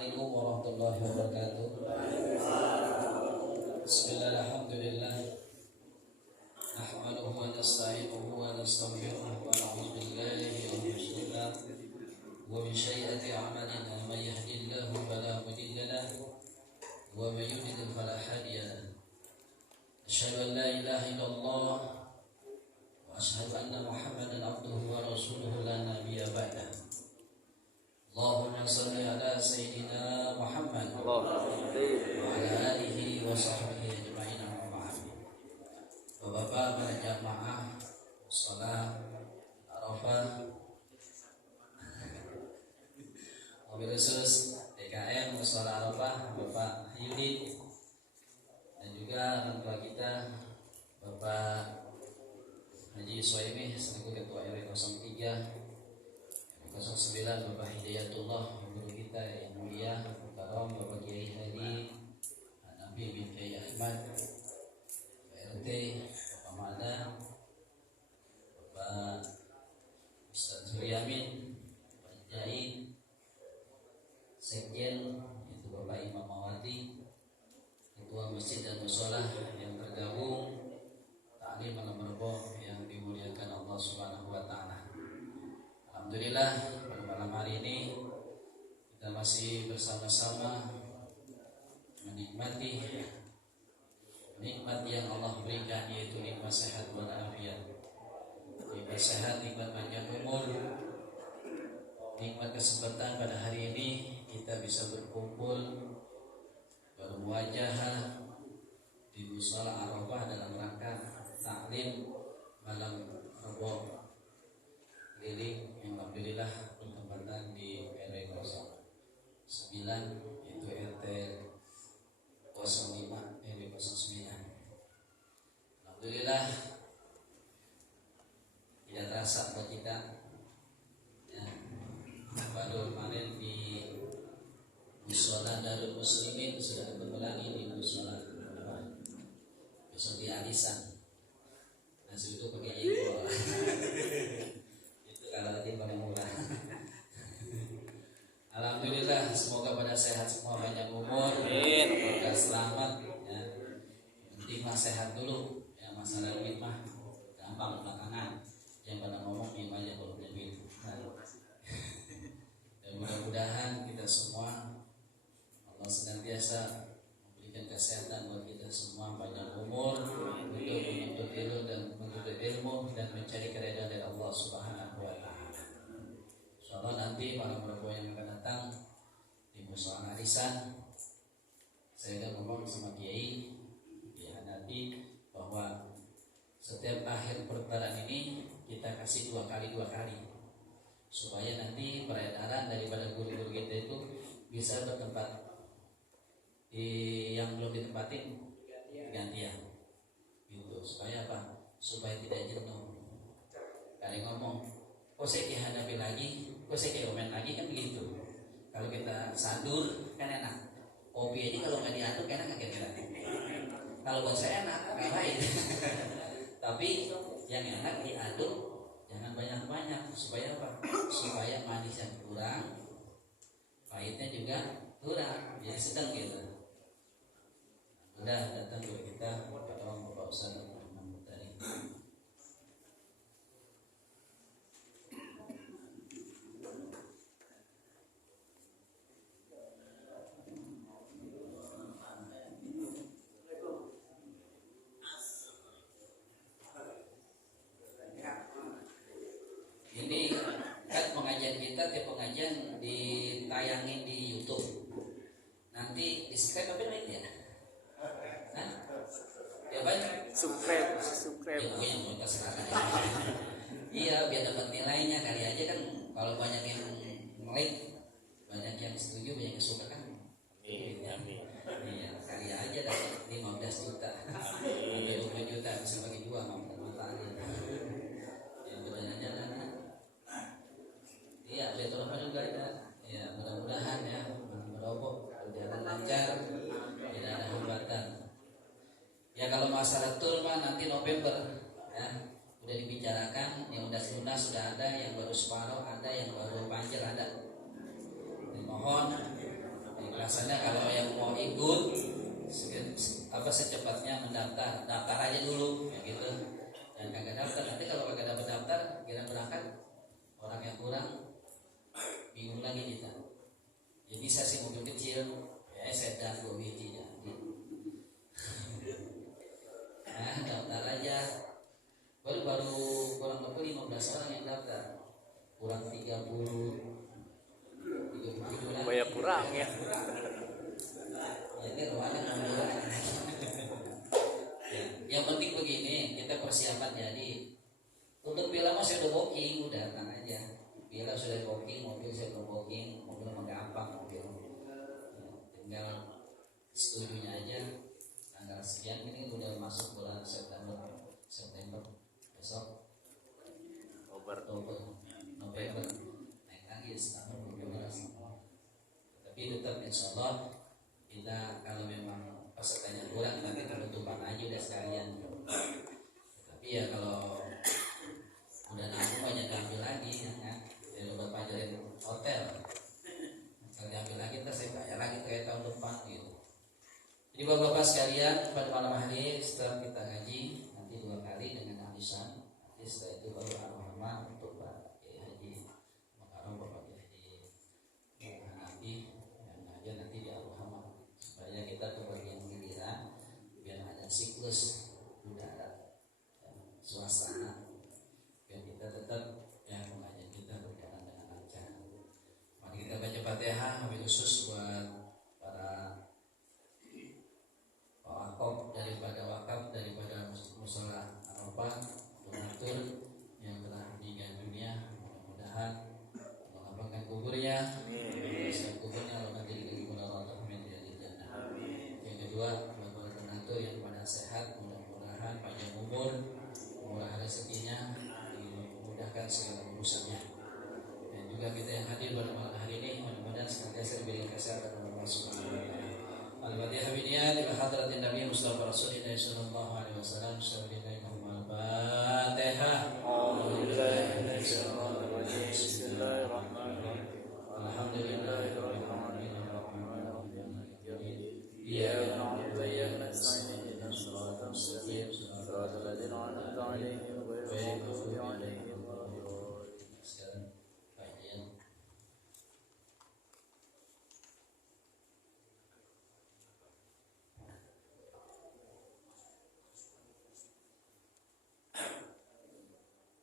Assalamualaikum warahmatullahi wabarakatuh. Bismillahirrahmanirrahim. Nahmaduhu wa nasta'inuhu wa nastaghfiruh wa na'udzu billahi min syururi wa min sayyiati a'malina may yahdihillahu fala mudilla lahu wa may yudlil fala hadiya lahu. Asyhadu an la ilaha illallah wa asyhadu anna Muhammadan abduhu wa rasuluhu la nabiyya ba'dahu. Allahumma shalli ala sayyidina Muhammad wa ala alihi wa sahbihi ajma'in. Bapak-bapak para jamaah salat Arafah, mobil khusus DKM salat Arafah, Bapak Yudi dan juga orang tua kita Bapak Haji Suhaimi selaku Ketua RW 03 09 Bapak Hidayatullah, guru kita yang mulia Mukarram Bapak Kiai Haji Nabi bin Kiai Ahmad, PRT Bapak Mada, Bapak Ustaz Zulyamin, Pak Jai, Sekjen itu Bapak Imam Mawati, Ketua Masjid dan Musholah yang tergabung, Ta'lim Al-Marboh yang dimuliakan Allah Subhanahu wa Ta'ala. Alhamdulillah pada malam hari ini kita masih bersama-sama menikmati nikmat yang Allah berikan, yaitu nikmat sehat walafiat, nikmat sehat, nikmat panjang umur, nikmat kesempatan pada hari ini kita bisa berkumpul bermuajahah di mushola Arafah dalam rangka taklim malam Rabu keliling yang alhamdulillah bertempatan di RW 09 yaitu RT 05 RW 09. Alhamdulillah tidak terasa buat kita ya, baru kemarin di mushola Darul Muslimin sudah ketemu lagi di mushola besok di Alisan nasi itu pakai jengkol. Kalau lagi paling murah. Alhamdulillah, semoga pada sehat semua, banyak umur, semoga selamat ya. Penting mah sehat dulu ya, masalah duit mah gampang belakangan. Yang pada ngomong ini aja kalau punya duit. Dan mudah-mudahan kita semua Allah senantiasa memberikan kesehatan buat kita semua, banyak umur untuk menuntut ilmu dan menuntut ilmu dan mencari keridhaan dari Allah Subhanahu wa Ta'ala. Insyaallah nanti malam Rabu yang akan datang di mushola Arisan, saya akan ngomong sama Kiai di Hanafi bahwa setiap akhir pertemuan ini kita kasih dua kali supaya nanti peredaran daripada guru-guru kita itu bisa bertempat yang belum ditempatin gantian gitu, supaya apa? Supaya tidak jenuh. Ada yang ngomong, kok saya dihadapi lagi, kok saya komen lagi, kan begitu. Kalau kita sandur kan enak, kopi aja kalau nggak diaduk enak nggak kira-kira? Kalau buat saya enak, nggak baik. Tapi yang enak diaduk, jangan banyak-banyak, supaya apa? Supaya manisnya kurang, pahitnya juga kurang, jadi sedang gitu. Udah datang ke kita Bapak Ustaz Muhammad tadi. Ini kan pengajian kita, tiap pengajian ditayangin di YouTube. Nanti di subscribe apa namanya ya? Ya banyak subscribe ya, pokoknya mau terserah. Iya, biar dapat nilainya kali aja kan. Kalau banyak yang like, banyak yang setuju, banyak yang suka kan. Amin. Iya, kali aja dapat 15 juta sampai 20 juta bisa bagi dua manfaatnya. Ya jalan-jalan. Iya, betul apa juga ya. Ya mudah-mudahan ya berobok berjalan lancar, tidak ada hambatan. Ya kalau masalah tur mah nanti November ya, udah dibicarakan, yang udah lunas sudah ada, yang baru separuh ada, yang baru panjang ada. Mohon Rasanya kalau yang mau ikut secepatnya daftar aja dulu ya gitu. Dan kagak daftar, nanti kalau kagak dapat daftar kira berangkat orang yang kurang bingung lagi kita. Ya bisa sih mobil kecil, ya sedan 2 biji ya. Nah, daftar aja. Baru kurang lebih 15 orang yang daftar. Kurang 30 banyak kurang ya. Jadi ruangan yang penting begini, kita persiapan jadi untuk bila masih udah booking, udah datang aja. Bila sudah booking, mobil saya udah booking, mobil mah gampang mobil. Tinggal setujunya aja. Tanggal sekian ini udah masuk bulan September besok. Oktober, November, naik lagi setahun 12. Tapi tetap insya Allah kita kalau memang pesertanya kurang nanti penutupan aja udah sekalian. Tapi ya kalau udah nanggung banyak diambil lagi ya kan, jadi buat pajarin hotel. Kalau diambil lagi terus saya bayar lagi kayak tahun depan gitu. Jadi bapak-bapak sekalian, pada malam hari setelah kita ngaji nanti 2 kali dengan alisan. Nanti setelah itu baru arwah untuk Pak Kiai Haji Makaram, Bapak Kiai Haji Hanafi yang aja nanti di arwah supaya kita kebagian giliran biar ada siklus udara dan suasana biar kita tetap yang mengajar kita berjalan dengan lancar. Mari kita baca Fatihah wabil khusus buat para wakaf daripada musala Arafah, donatur yang telah meninggal dunia, mudah-mudahan melapangkan kuburnya, siap kuburnya Allah nanti diberi rahmat dari jannah. Yang kedua, buat para donatur yang pada sehat, mudah-mudahan panjang umur, murah rezekinya, dimudahkan segala urusannya. Dan juga kita yang hadir pada malam hari ini, mudah-mudahan senantiasa diberi kesehatan oleh Allah Subhanahu wa Ta'ala. Al-Fatihah biniat ila hadratin Nabi Mustafa Rasulullah sallallahu alaihi wasallam. Al-Fatihah. Bismillahirrahmanirrahim. Alhamdulillahirabbil alamin arrahmanirrahim. Iyyaka na'budu wa iyyaka nasta'in ihdinas siratal mustaqim siratal ladzina an'amta 'alaihim ghairil maghdubi 'alaihim waladdallin.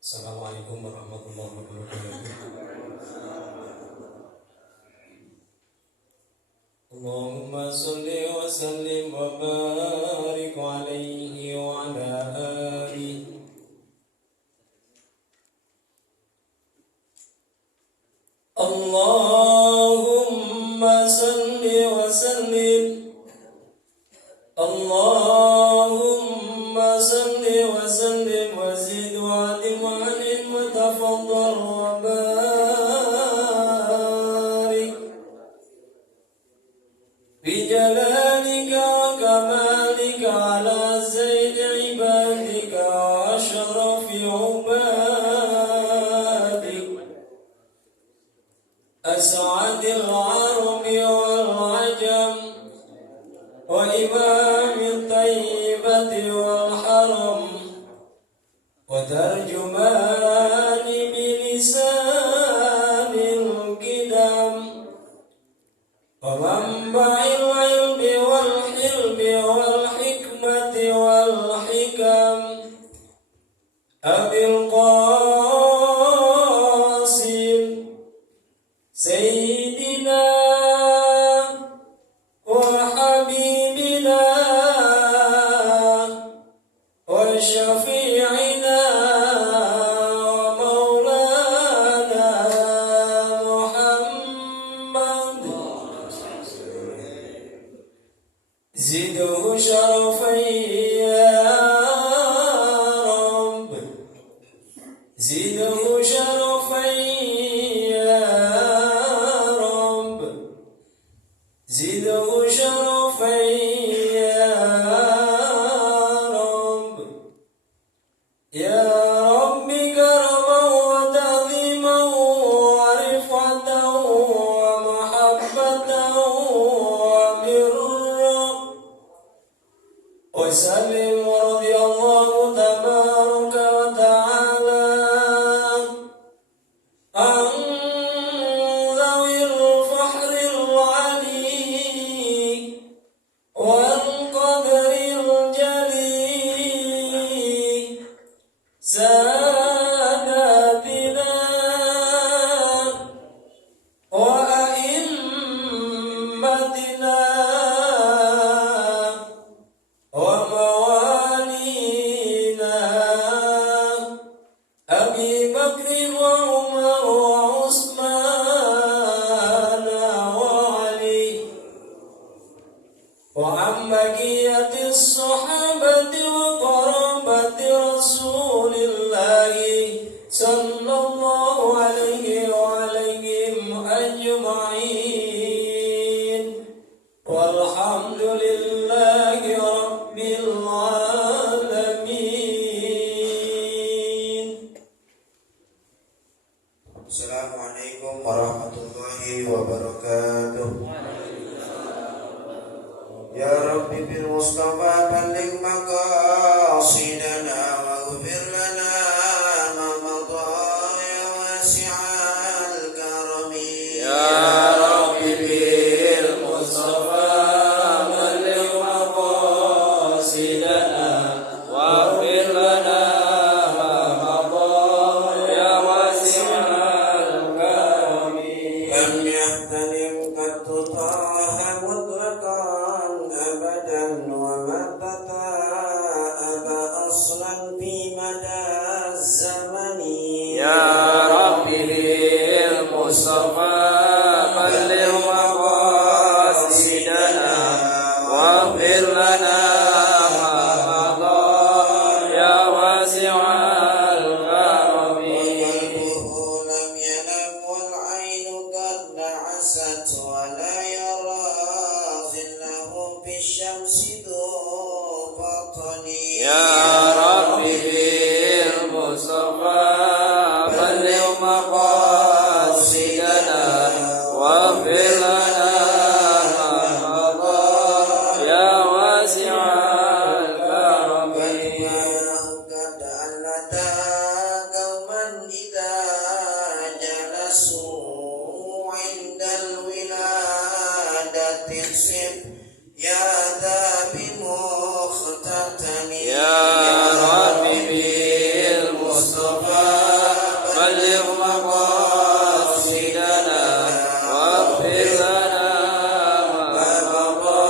Assalamualaikum warahmatullahi wabarakatuh. Allahumma salli wa sallim wa barik alaihi wa ala alihi. Allahumma salli wa sallim. Allahumma salli wa sallim wa zid wa adim wa alim wa tafaddal wa barik bi jalalika wa kamalika ala zaidi ibadika wa ashrafi ubadik as'adil arabi wal ajam wa imamil tayyibati wal haram wa tarjumani bilisanil qidam wa manba'il ilmi wal hilmi wal hikmati wal hikam abil qasim sayyidina وشفيعنا ومولانا محمد زده شرفا يا رب زده شرفا يا رب زده شرفا يا رب كرما وتعظيما ورفعة ومحبة وسلم ورضي الله تبارك وتعالى عن ذوي الفحر العلي والقدر الجلي ساداتنا وأئمتنا وموالينا أبي بكر وعمر وعثمان وعلي وعن بقية الصحابة وقرابة رسول الله صلى الله عليه وعليهم أجمعين والحمد لله رب العالمين. Assalamualaikum warahmatullahi wabarakatuh. Ya Rabbi bil Mustafa balligh maqasidana waghfir lana ma madha ya wasi'al karami. Ya Rabbi bil Mustafa balligh maqasidana waghfir lana ma madha ya wasi'al karami. Lam yahtalim qattu taha mutlaqan abadan wa ma tata'aba aslan fi mada zamani. Ya Rabbi bil Mustafa balligh maqasidana waghfir lana ma madha ya wasi'al karami. وقلبه لم ينم والعين قد نعست ولا يرى ظله في الشمس ذو بطن. Ya Rabbi bil Mustafa balligh maqasidana waghfir lana ma madha ya wasi'al karami. قد علتا قوما إذا جلسوا عند الولادة صف يا ذا بمختتم. Ya Rabbi bil Mustafa balligh maqasidana waghfir lana ma madha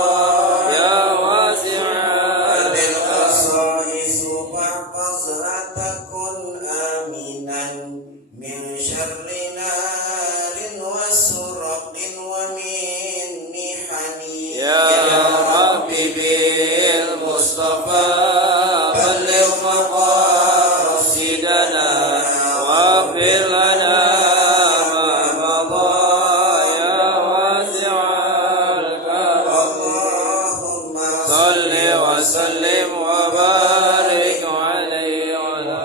ya wasi'al بالخصائص فاحفظها تكن آمنا من شر نار وسرق ومن محن. Ya Rabbi bil Mustafa balligh maqasidana waghfir lana ma madha ya wasi'al karami. اللهم Salli wa sallim wa barik alayhi wa ala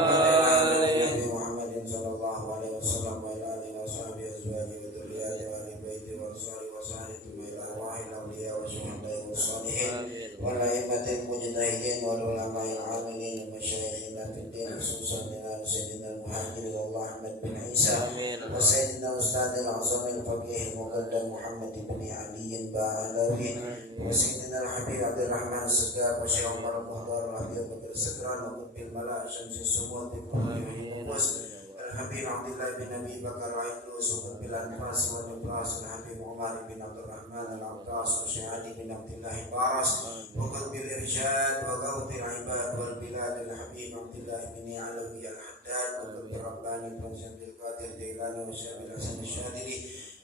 alihi. محمد صلى الله عليه وسلم وعلى آله وصحبه أزواجه وذرياته وأهل بيته وأنصاره وصحبه ثم إلى أرواح الأولياء والشهداء والصالحين والأئمة المجتهدين والعلماء العاملين ومشايخنا في الدين خصوصا من سيدنا المهاجر والله أحمد بن عيسى وسيدنا أستاذ الأعظم الفقيه المقدم محمد بن علي البعلوي وسيدنا الحبيب عبد الرحمن السقاف وشيخ عمر المهدار الحبيب بكر السكران وقطب الملاء شمس السموات الحبيب عبد الله بن أبي بكر عيدروس وقطب الأنفاس والنفاس الحبيب عمر بن عبد الرحمن العطاس وشيخ علي بن عبد الله البارس وقطب الإرشاد وغوث العباد والبلاد الحبيب عبد الله بن علوي الحداد وقطب الرباني بن عبد القادر الجيلاني وشيخ الحسن الشاذلي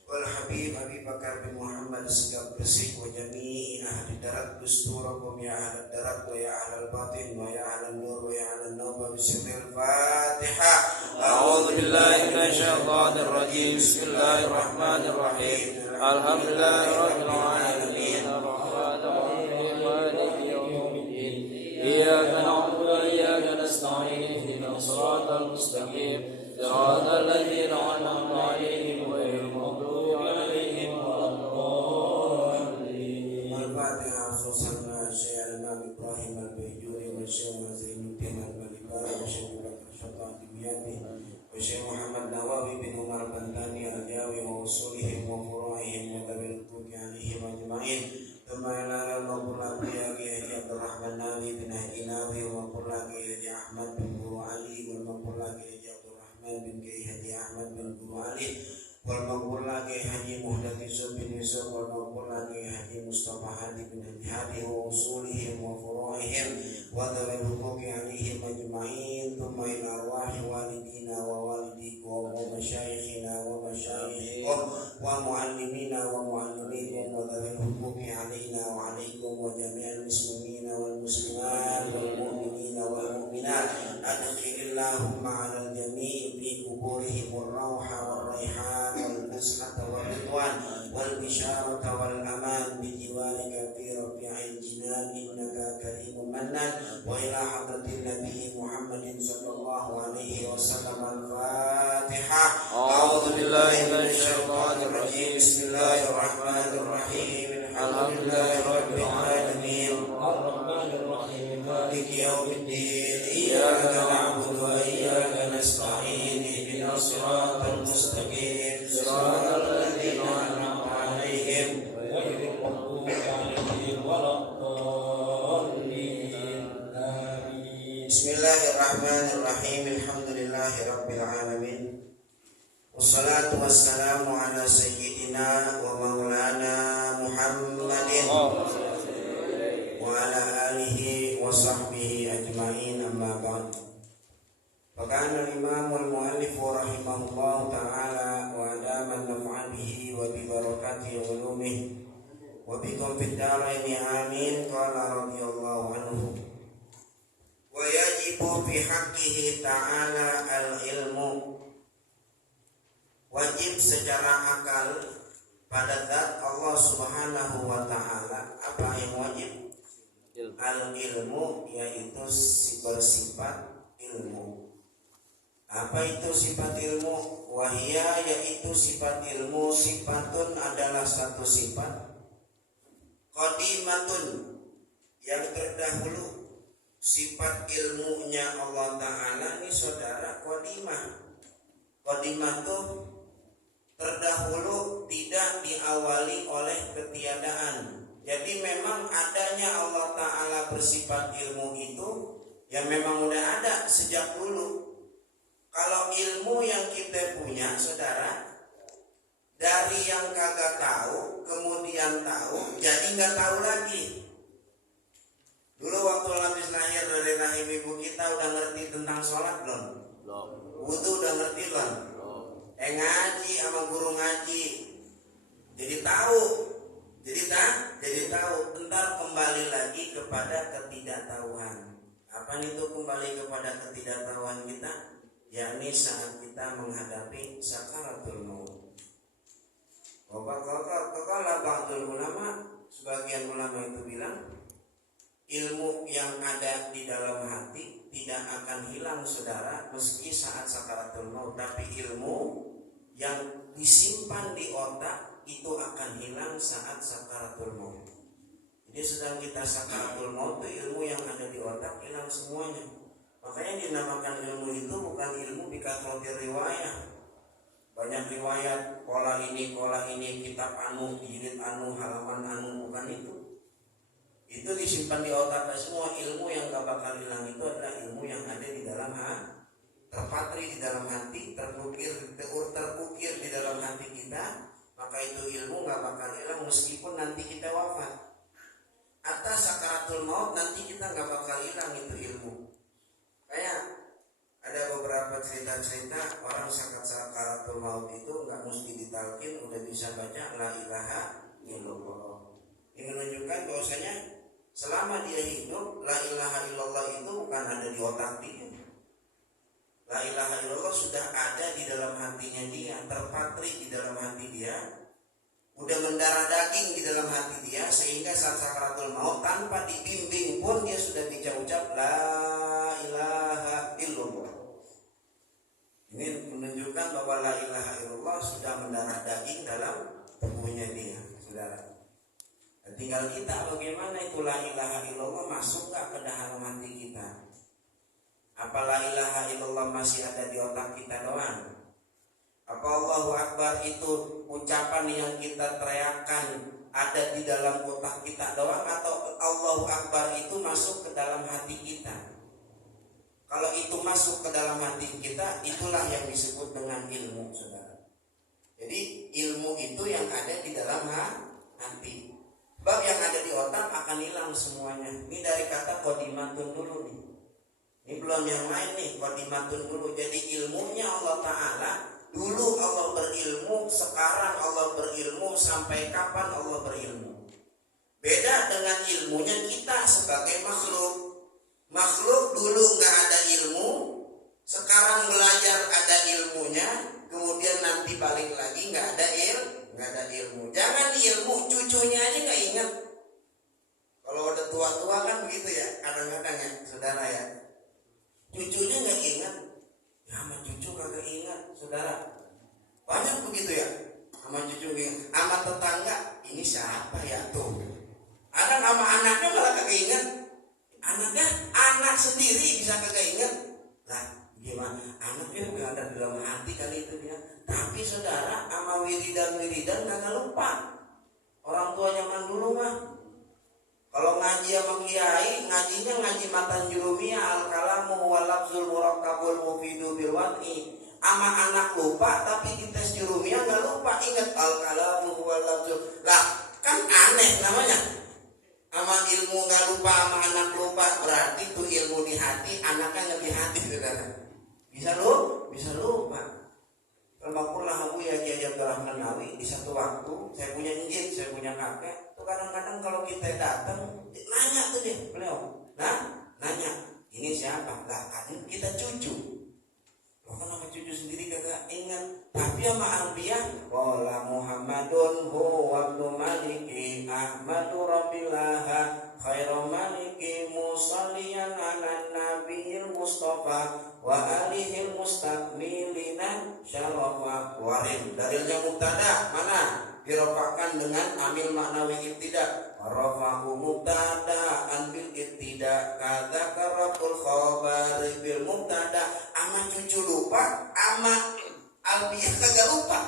والحبيب أبي بكر بن محمد السقاف بسيك وجميع أهل الدرك دستوركم يا أهل الدرك ويا أهل الباطن ويا أهل النور ويا أهل النوبة بسر الفاتحة. أعوذ بالله من الشيطان الرجيم. بسم الله الرحمن الرحيم. الحمد لله رب العالمين الرحمن الرحيم مالك يوم الدين. إياك نعبد وإياك نستعين اهدنا الصراط المستقيم صراط الذين أنعمت عليهم غير المغضوب عليهم ولا الضالين. الفاتحة خصوصا الشيخ الإمام إبراهيم البيت Ahmad bin Guru Ali, wal maghfur lagi Haji Muhdati bin Yusuf, wal maghfur lagi Haji Mustafa Hadi bin Hadi wa usulihim wa furu'ihim wa dhawil huquqi alaihim ajma'in, thumma ila arwahi walidina wa walidikum wa masyayikhina wa masyayikhikum wa muallimina wa muallimikum wa dhawil huquqi alaina wa alaikum wa jami'al muslimina wal muslimat wal mu'minina wal mu'minat. Adkhilillahumma ala al-jami' fi kuburihim ar-rawha wal-rayhan wal-nusrata wal-ridwan wal-bisharata wal-aman bijiwarika fi rafi'il jinan innaka karimun mannan. Wa ila hadratin nabi Muhammadin sallallahu alaihi wasallam. Al-Fatihah. A'udzu billahi minasy syaithanir rajim. Bismillahirrahmanirrahim. Alhamdulillahirabbil alamin. Arrahmanir rahim. Maliki yaumiddin. Iyyaka na'budu wa iyyaka nasta'in. Ihdinas siratal mustaqim. Siratal ladzina an'amta 'alaihim ghairil maghdubi 'alaihim waladdallin. Amin. Bismillahirrahmanirrahim. Alhamdulillahirabbil alamin. Wassalatu wassalamu ala sayyidina wa maulana Muhammadin wa ala alihi wa sahbihi ajma'in, amma ba'd. Fakana al-imamul muallif rahimahullahu ta'ala wa adaman naf'abihi wa bi barakati ulumihi wa bikum fid daraini amin. Qala radhiyallahu anhu wa yajibu fi haqqihi ta'ala al-ilmu. Wajib secara akal pada zat Allah Subhanahu wa ta'ala. Apa yang wajib? Al-ilmu, yaitu bersifat ilmu. Apa itu sifat ilmu? Wahia, yaitu sifat ilmu, sifatun adalah satu sifat, qadimatun, yang terdahulu. Sifat ilmunya Allah Ta'ala ini saudara qadimah. Qadimah itu terdahulu, tidak diawali oleh ketiadaan. Jadi memang adanya Allah Ta'ala bersifat ilmu itu ya memang udah ada sejak dulu. Kalau ilmu yang kita punya saudara, dari yang kagak tahu kemudian tahu, jadi nggak tahu lagi. Dulu waktu habis lahir dari rahim ibu kita udah ngerti tentang sholat belum? Wudu udah ngerti belum? Ngaji sama guru ngaji, jadi tahu, jadi tahu. Entar kembali lagi kepada ketidaktahuan. Apa itu kembali kepada ketidaktahuan kita? Yakni saat kita menghadapi sakaratul maut. Kalau ba'dul ulama, sebagian ulama itu bilang ilmu yang ada di dalam hati tidak akan hilang saudara meski saat sakaratul maut, tapi ilmu yang disimpan di otak itu akan hilang saat sakaratul maut. Jadi sedang kita sakaratul maut itu ilmu yang ada di otak hilang semuanya. Makanya dinamakan ilmu itu bukan ilmu bikathrotir riwayah. Banyak riwayat, kola ini, kitab anu, jilid anu, halaman anu, bukan itu. Itu disimpan di otak semua. Ilmu yang gak bakal hilang itu adalah ilmu yang ada di dalam hati, terpatri di dalam hati, terukir di dalam hati kita. Maka itu ilmu gak bakal hilang meskipun nanti kita wafat. Atas sakaratul maut nanti kita gak bakal hilang itu ilmu. Kayak ada beberapa cerita-cerita orang sakaratul maut itu gak mesti ditalkin, udah bisa baca la ilaha illallah. Ini menunjukkan bahwasanya selama dia hidup, la ilaha illallah itu bukan ada di otak dia. La ilaha illallah sudah ada di dalam hatinya dia, terpatri di dalam hati dia, udah mendarah daging di dalam hati dia, sehingga saat sakaratul maut tanpa dibimbing pun dia sudah bisa ucap la ilaha illallah. Ini menunjukkan bahwa la ilaha illallah sudah mendarah daging dalam tubuhnya dia, saudara. Tinggal kita bagaimana itu la ilaha illallah masuk gak ke dalam hati kita. Apa la ilaha illallah masih ada di otak kita doang? Apa Allahu Akbar itu ucapan yang kita teriakan ada di dalam otak kita doang? Atau Allahu Akbar itu masuk ke dalam hati kita? Kalau itu masuk ke dalam hati kita, itulah yang disebut dengan ilmu, saudara. Jadi ilmu itu yang ada di dalam hati. Sebab yang ada di otak akan hilang semuanya. Ini dari kata qodimatun dulu nih. Ini belum yang lain nih, qodimatun dulu. Jadi ilmunya Allah Ta'ala, dulu Allah berilmu, sekarang Allah berilmu, sampai kapan Allah berilmu. Beda dengan ilmunya kita sebagai makhluk. Makhluk dulu nggak ada ilmu, sekarang belajar ada ilmunya, kemudian nanti balik lagi nggak ada ilmu. Jangan ilmu, cucunya aja nggak ingat. Kalau udah tua-tua kan begitu ya, kadang-kadang ya, saudara ya. Cucunya nggak ingat, ya sama cucu kagak ingat, saudara. Banyak begitu ya, sama cucu ingat, sama tetangga, ini siapa ya tuh. Ada sama anaknya malah kagak ingat. Anaknya, anak sendiri bisa kagak ingat. Lah, gimana? Anaknya nggak ada dalam hati kali itu dia. Tapi saudara, sama wiridan kagak lupa. Orang tua zaman dulu mah, kalau ngaji sama kiai, ngajinya ngaji matan jurumiyah, al-kalamu walabzul murakkabul mufidu bil wad'i. Ama anak lupa, tapi di tes jurumiyah nggak lupa, ingat al-kalamu walabzul. Lah, kan aneh namanya. Ama ilmu nggak lupa, ama anak lupa, berarti itu ilmu di hati, anaknya nggak di hati, saudara. Bisa lupa. Almarhumlah Abu Haji Abdurrahman Nawawi, di satu waktu saya punya injil, saya punya kakek. Tuh kadang-kadang kalau kita datang, nanya tuh dia, beliau, nanya, ini siapa? Lah kan kita cucu. Loh kan nama cucu sendiri kagak ingat. Tapi sama Anbiya, wala Muhammadun huwa abdu maliki Ahmadu rabbillaha khairu maliki musalliyan ala nabiyil mustafa wa alihil mustakmilina syarafa warim. Dalilnya mubtada mana? Dirofakan dengan amil maknawi ibtida. Rafahu mubtada bil ibtida kata karatul khabar bil mubtada. Ama cucu lupa, ama Albiah kagak lupa.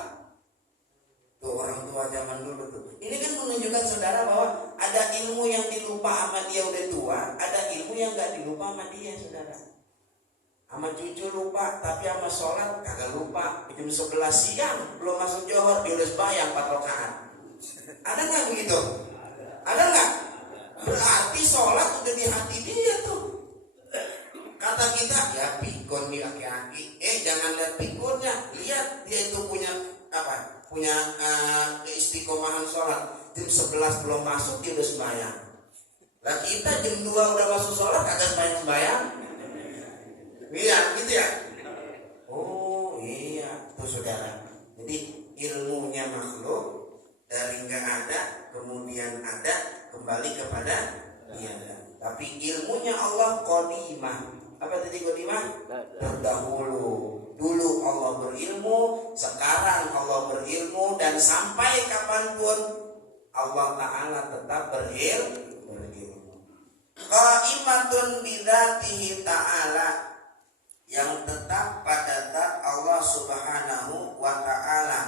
Tuh orang tua zaman dulu tuh. Ini kan menunjukkan saudara bahwa ada ilmu yang dilupa sama dia udah tua, ada ilmu yang gak dilupa sama dia, saudara. Sama cucu lupa, tapi sama sholat kagak lupa. Jam 11 siang belum masuk Johor, dia udah sembahyang 4 rakaat. Ada nggak begitu? Ada nggak? Berarti sholat udah di hati dia tuh. Kata kita, ya pikun nih aki-aki. Jangan lihat pikunnya, lihat dia itu punya apa? Punya keistiqomahan sholat. Jam 11 belum masuk dia udah sembahyang. Lah kita jam 2 udah masuk sholat kagak sembahyang. Iya, gitu ya. Oh iya, tuh saudara. Jadi ilmunya makhluk dari nggak ada kemudian ada kembali kepada dia. Tapi ilmunya Allah qadimah. Apa tadi qadimah? Terdahulu. Dulu Allah berilmu, sekarang Allah berilmu, dan sampai kapanpun Allah Ta'ala tetap berilmu. Qaimatun bidzatihi ta'ala, yang tetap pada zat Allah Subhanahu wa Ta'ala.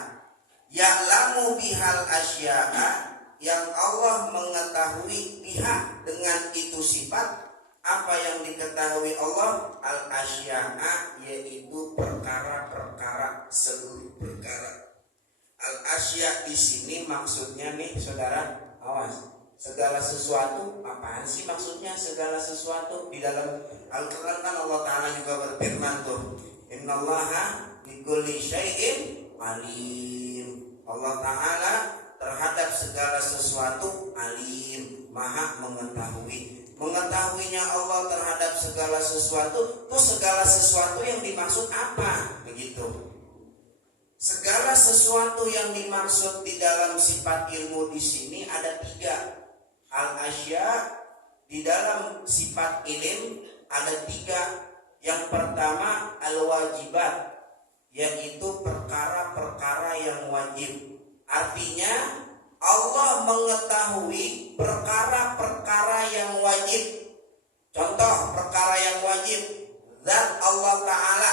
Ya'lamu bihal asya'a, yang Allah mengetahui pihak dengan itu sifat. Apa yang diketahui Allah? Al-asya'a, yaitu perkara-perkara, seluruh perkara. Al-asya' di sini maksudnya nih saudara, awas. Segala sesuatu, apaan sih maksudnya segala sesuatu? Di dalam Al-Quran kan Allah Ta'ala juga berfirman tuh, innallaha bikulli syai'in alim. Allah Ta'ala terhadap segala sesuatu alim, maha mengetahui. Mengetahuinya Allah terhadap segala sesuatu, tuh segala sesuatu yang dimaksud apa? Begitu. Segala sesuatu yang dimaksud di dalam sifat ilmu di sini ada 3. Al-asya, di dalam sifat ilm ada 3. Yang pertama al-wajibat, yaitu perkara-perkara yang wajib. Artinya Allah mengetahui perkara-perkara yang wajib. Contoh perkara yang wajib, zat Allah Ta'ala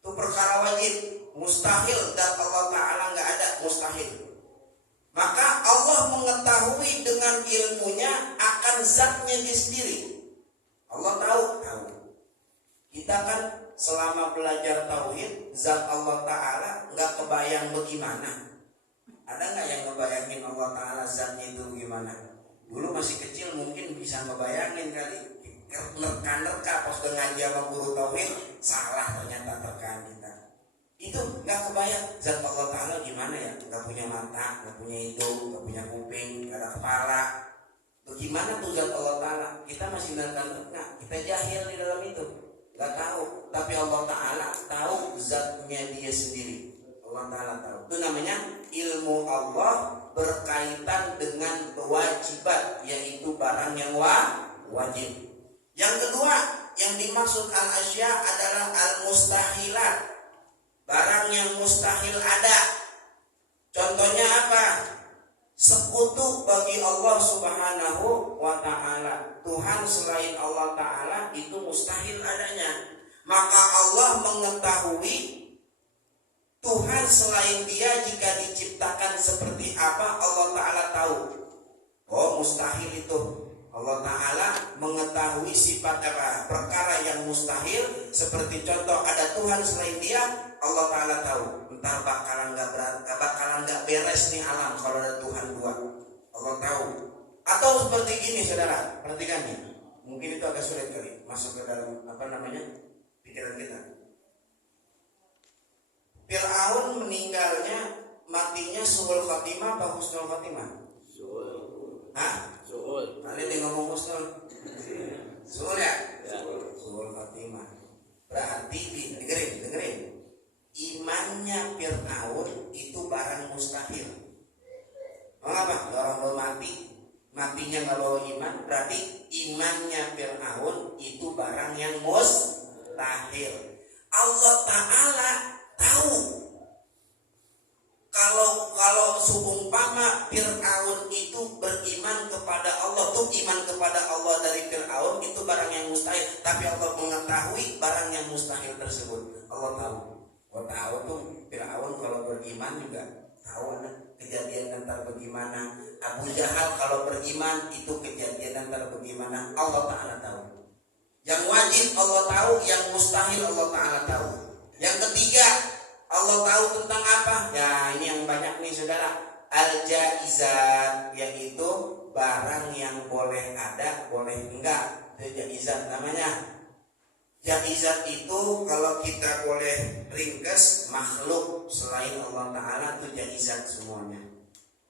itu perkara wajib. Mustahil zat Allah Ta'ala nggak ada, mustahil. Maka Allah mengetahui dengan ilmunya akan zatnya dia sendiri. Allah tahu. Kita kan selama belajar tauhid zat Allah Ta'ala nggak kebayang bagaimana. Ada nggak yang ngebayangin Allah Ta'ala zatnya itu gimana? Dulu masih kecil mungkin bisa ngebayangin kali. Nerka-nerka pas udah ngaji sama guru tauhid salah ternyata terkaan kita. Itu nggak kebayang zat Allah Ta'ala gimana ya? Nggak punya mata, nggak punya hidung, nggak punya kuping, nggak ada kepala. Bagaimana tuh zat Allah Ta'ala? Kita masih nerka-nerka, kita jahil di dalam itu, nggak tahu. Tapi Allah Ta'ala tahu zatnya dia sendiri. Allah Ta'ala tahu. Itu namanya ilmu Allah berkaitan dengan kewajiban, yaitu barang yang wajib. Yang kedua yang dimaksud al-asya adalah al-mustahilat, barang yang mustahil ada. Contohnya apa? Sekutu bagi Allah Subhanahu wa Ta'ala. Tuhan selain Allah Ta'ala itu mustahil adanya. Maka Allah mengetahui Tuhan selain dia jika diciptakan seperti apa Allah Ta'ala tahu. Oh mustahil itu. Allah Ta'ala mengetahui sifat apa? Perkara yang mustahil. Seperti contoh ada Tuhan selain dia, Allah Ta'ala tahu. Entar bakalan gak beres nih alam kalau ada Tuhan dua. Allah tahu. Atau seperti gini saudara, perhatikan nih. Mungkin itu agak sulit kali masuk ke dalam pikiran kita. Fir'aun meninggalnya, matinya suhul khatimah apa husnul khatimah? Suhul. Hah? Suhul. Kalian yang ngomong husnul? Suhul ya? Suhul khatimah. Berarti dengerin. Imannya Fir'aun itu barang mustahil. Mengapa? Orang mau matinya nggak bawa iman, berarti imannya Fir'aun itu barang yang mustahil. Allah Ta'ala tahu kalau seumpama Fir'aun itu beriman kepada Allah, tuh iman kepada Allah dari Fir'aun itu barang yang mustahil. Tapi Allah mengetahui barang yang mustahil tersebut. Allah tahu. Allah tahu tuh Fir'aun kalau beriman juga tahu kejadian nanti bagaimana. Abu Jahal kalau beriman itu kejadian nanti bagaimana. Allah Ta'ala tahu. Yang wajib Allah tahu, yang mustahil Allah Ta'ala tahu. Yang ketiga, Allah tahu tentang apa? Ya ini yang banyak nih saudara. Al-jaizat, yaitu barang yang boleh ada, boleh enggak. Itu jaizat namanya. Jaizat itu kalau kita boleh ringkas, makhluk selain Allah Ta'ala itu jaizat semuanya.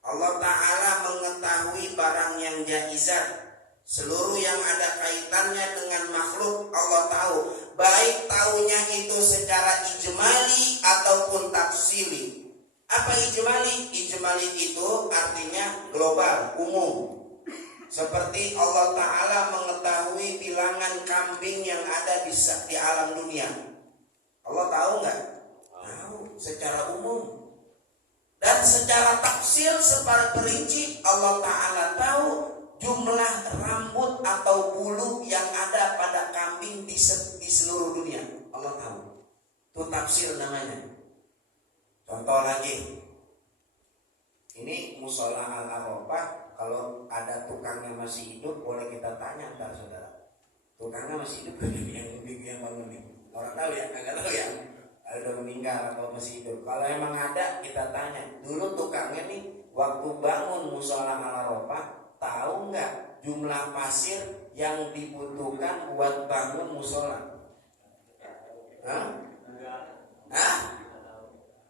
Allah Ta'ala mengetahui barang yang jaizat. Seluruh yang ada kaitannya dengan makhluk Allah tahu. Baik tahunya itu secara ijmali ataupun tafsili. Apa ijmali? Ijmali itu artinya global, umum. Seperti Allah Ta'ala mengetahui bilangan kambing yang ada di alam dunia. Allah tahu nggak? Tahu secara umum. Dan secara tafsil, secara perinci Allah Ta'ala tahu jumlah rambut atau bulu yang ada pada kambing di seluruh dunia. Allah tahu. Itu tafsir namanya. Contoh lagi. Ini musola Al-Arafah. Kalau ada tukangnya masih hidup, boleh kita tanya ntar saudara. Tukangnya masih hidup yang bangun nih. Orang tahu ya? Kagak tahu ya? Kalau udah meninggal atau masih hidup. Kalau emang ada kita tanya. Dulu tukangnya nih waktu bangun musola Al-Arafah, tahu nggak jumlah pasir yang dibutuhkan buat bangun musola?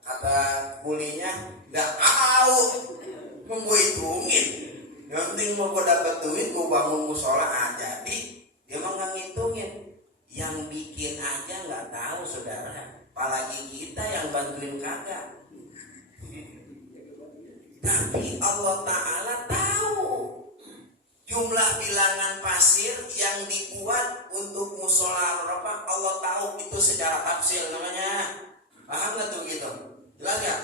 Kata kulinya nggak tahu, mau hitungin. Yang penting mau gue dapat duit, gue bangun musola aja. Jadi dia mah nggak ngitungin. Yang bikin aja nggak tahu saudara. Apalagi kita yang bantuin kagak. Tapi Allah Ta'ala tahu jumlah bilangan pasir yang dibuat untuk musola Arafah. Allah tahu itu secara tafsir namanya. Paham nggak tuh gitu? Jelas ya?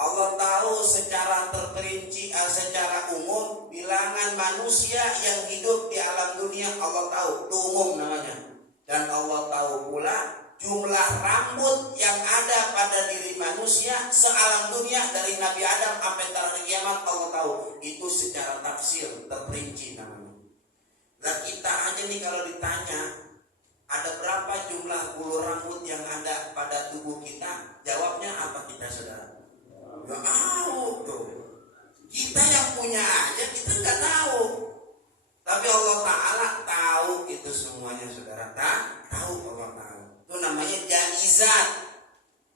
Allah tahu secara terperinci, secara umum bilangan manusia yang hidup di alam dunia. Allah tahu, itu umum namanya. Dan Allah tahu pula jumlah rambut yang ada pada diri manusia sealam dunia dari Nabi Adam sampai hari kiamat. Allah tahu itu secara tafsir terperinci namanya. Nah kita aja nih kalau ditanya Ada berapa jumlah bulu rambut yang ada pada tubuh kita? Jawabnya apa kita, saudara? Nggak tahu tuh. Kita yang punya aja kita nggak tahu. Tapi Allah Ta'ala tahu itu semuanya, saudara. Tahu Allah Ta'ala. Itu namanya jaizat.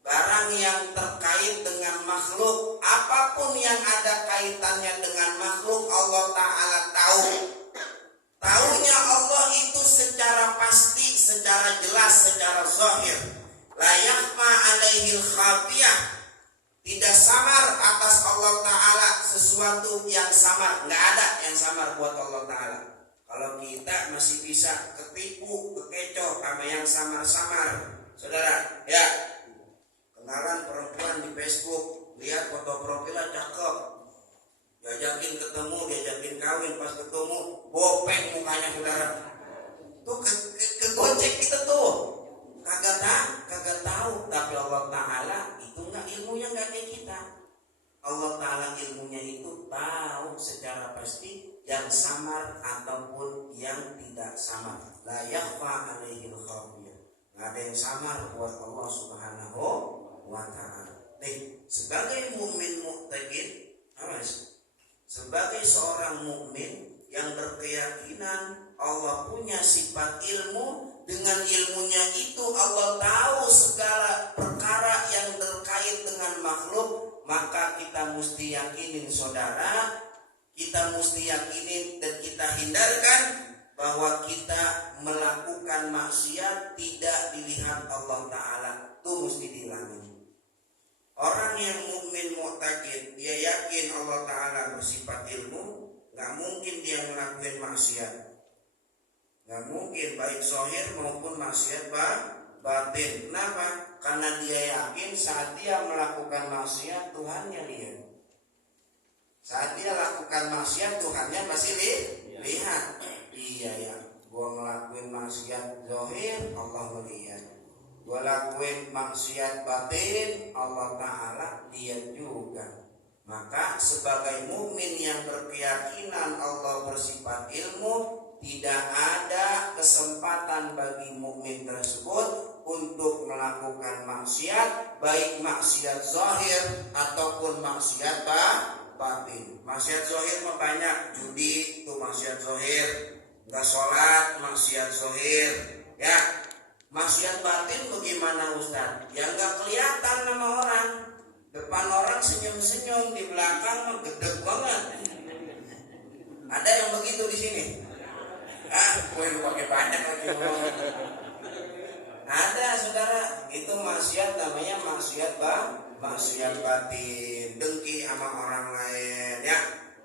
Barang yang terkait dengan makhluk, apapun yang ada kaitannya dengan makhluk, Allah Ta'ala tahu. Taunya Allah itu secara pasti, secara jelas, secara zahir. La yakhfa alaihil khafiyah. Tidak samar atas Allah Ta'ala sesuatu yang samar. Nggak ada yang samar buat Allah Ta'ala. Kalau kita masih bisa ketipu, kekecoh sama yang samar-samar, saudara, ya. Kenalan perempuan di Facebook, lihat foto profilnya cakep, diajakin ketemu, diajakin kawin, pas ketemu bopeng mukanya, saudara. Tuh kegocek kita tuh, kagak tahu. Tapi Allah Ta'ala itu nggak, ilmunya nggak kayak kita. Allah Ta'ala ilmunya itu tahu secara pasti yang samar ataupun yang tidak samar. La yakhfa alaihil khafiyah. Nggak ada yang samar buat Allah Subhanahu wa Ta'ala. Sebagai mukmin mu'taqid, sebagai seorang mukmin yang berkeyakinan Allah punya sifat ilmu, dengan ilmunya itu Allah tahu segala perkara yang terkait dengan makhluk, maka kita mesti yakinin, saudara, kita mesti yakinin dan kita hindarkan bahwa kita melakukan maksiat tidak dilihat Allah Ta'ala. Itu mesti dihilangin. Orang yang mukmin mu'taqid, dia yakin Allah Ta'ala bersifat ilmu, gak mungkin dia melakukan maksiat. Gak mungkin, baik zahir maupun maksiat batin. Kenapa? Karena dia yakin saat dia melakukan maksiat, Tuhannya lihat. Saat dia lakukan maksiat, Tuhannya masih lihat. Iya ya, gua ngelakuin maksiat zahir, Allah melihat. Gua lakuin maksiat batin, Allah Ta'ala lihat juga. Maka sebagai mukmin yang berkeyakinan Allah bersifat ilmu, tidak ada kesempatan bagi mukmin tersebut untuk melakukan maksiat, baik maksiat zahir ataupun maksiat batin. Maksiat zahir mah banyak, judi itu maksiat zahir, enggak sholat maksiat zahir, ya. Maksiat batin bagaimana, Ustaz? Yang enggak kelihatan sama orang. Depan orang senyum-senyum, di belakang mah gedeg banget. Ada yang begitu di sini? Gue pakai banyak lagi. Ada, saudara. Itu maksiat, namanya maksiat batin, dengki sama orang lain, ya.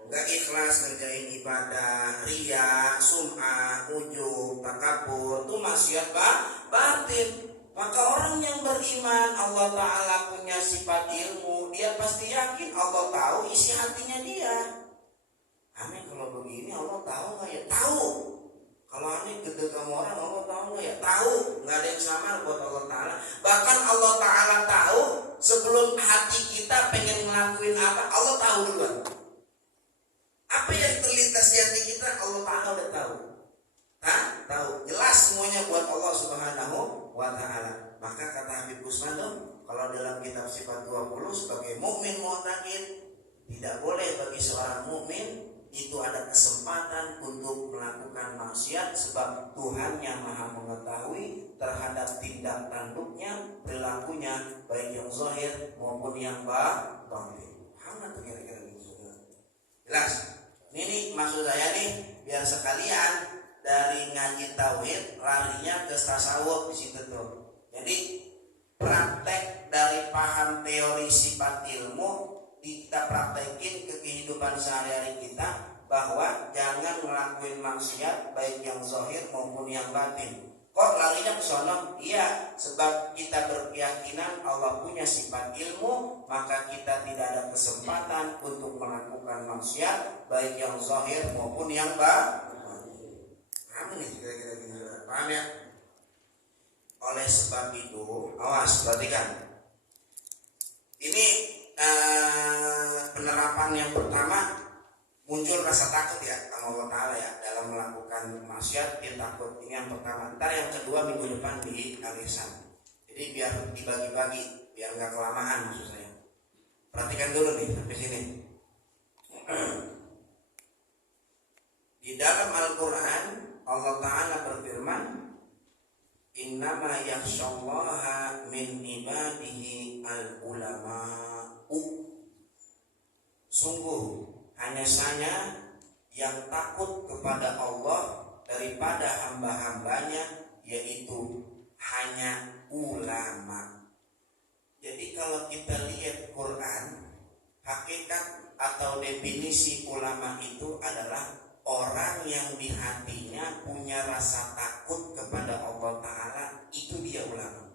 Gak ikhlas ngerjain ibadah, riya, sum'ah, ujub, takabur, itu maksiat batin. Maka orang yang beriman, Allah Ta'ala punya sifat ilmu, dia pasti yakin Allah tahu isi hatinya dia. Aneh kalau begini, Allah tahu gak ya? Tahu. Kalau aneh gede sama orang, Allah tahu gak ya? Tahu. Gak ada yang sama buat Allah Ta'ala. Bahkan Allah Ta'ala tahu sebelum hati kita pengen ngelakuin apa, Allah tahu duluan. Apa yang terlintas di hati kita, Allah Ta'ala udah tahu. Tahu. Jelas semuanya buat Allah Subhanahu wa Ta'ala. Maka kata Habib Kusnandom, kalau dalam kitab Sifat 20, sebagai mukmin mu'taqid, tidak boleh bagi seorang mukmin itu ada kesempatan untuk melakukan maksiat, sebab Tuhan yang Maha mengetahui terhadap tindak tanduknya, perilakunya, baik yang zahir maupun yang batin. Hangat kira-kira gitu. Jelas? Ini maksud saya nih, biar sekalian dari ngaji tauhid larinya ke tasawuf di situ tuh. Jadi praktek dari paham teori sifat ilmu kita praktekin ke kehidupan sehari-hari kita, bahwa jangan ngelakuin maksiat baik yang zahir maupun yang batin. Kok larinya ke sono? Iya, sebab kita berkeyakinan Allah punya sifat ilmu, maka kita tidak ada kesempatan untuk melakukan maksiat baik yang zahir maupun yang batin. Paham nih kira-kira gini, paham ya? Oleh sebab itu, awas, perhatikan. Ini penerapan yang pertama, muncul rasa takut ya sama Allah Ta'ala ya dalam melakukan maksiat, dia takut. Ini yang pertama. Ntar yang kedua minggu depan di alisan. Jadi biar dibagi-bagi, biar nggak kelamaan maksud saya. Perhatikan dulu nih sampai sini. Di dalam Al-Quran Allah Ta'ala berfirman, innama yakhshallaha min ibadihi al-ulama'u. Sungguh hanya saja yang takut kepada Allah daripada hamba-hambanya yaitu hanya ulama. Jadi kalau kita lihat Quran, hakikat atau definisi ulama itu adalah orang yang di hatinya punya rasa takut kepada Allah Ta'ala, itu dia ulama.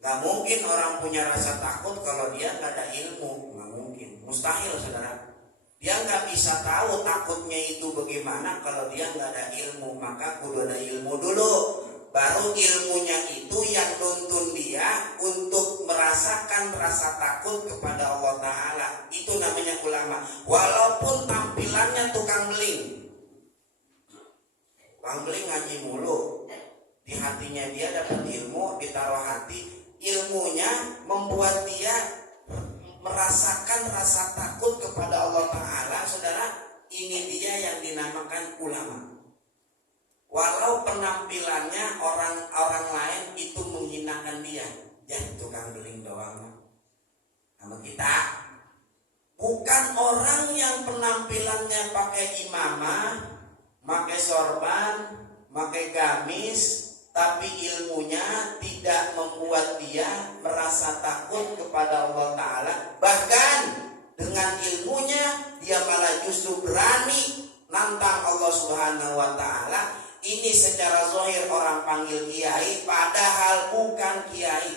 Gak mungkin orang punya rasa takut kalau dia gak ada ilmu. Gak mungkin, mustahil saudara. Dia gak bisa tahu takutnya itu bagaimana kalau dia gak ada ilmu. Maka kudu ada ilmu dulu, baru ilmunya itu yang nuntun dia untuk merasakan rasa takut kepada Allah Ta'ala. Itu namanya ulama. Walaupun tampilannya tukang beling. Tukang beling ngaji mulu, di hatinya dia dapat ilmu, ditaruh hati. Ilmunya membuat dia merasakan rasa takut kepada Allah Ta'ala. Saudara, ini dia yang dinamakan ulama. Walau penampilannya orang lain itu menghinakan dia, ya tukang beling doang. Sama kita, bukan orang yang penampilannya pakai imamah, pakai sorban, pakai gamis, tapi ilmunya tidak membuat dia merasa takut kepada Allah Ta'ala. Bahkan dengan ilmunya dia malah justru berani nantang Allah Subhanahu wa Ta'ala. Ini secara zahir orang panggil kiai, padahal bukan kiai.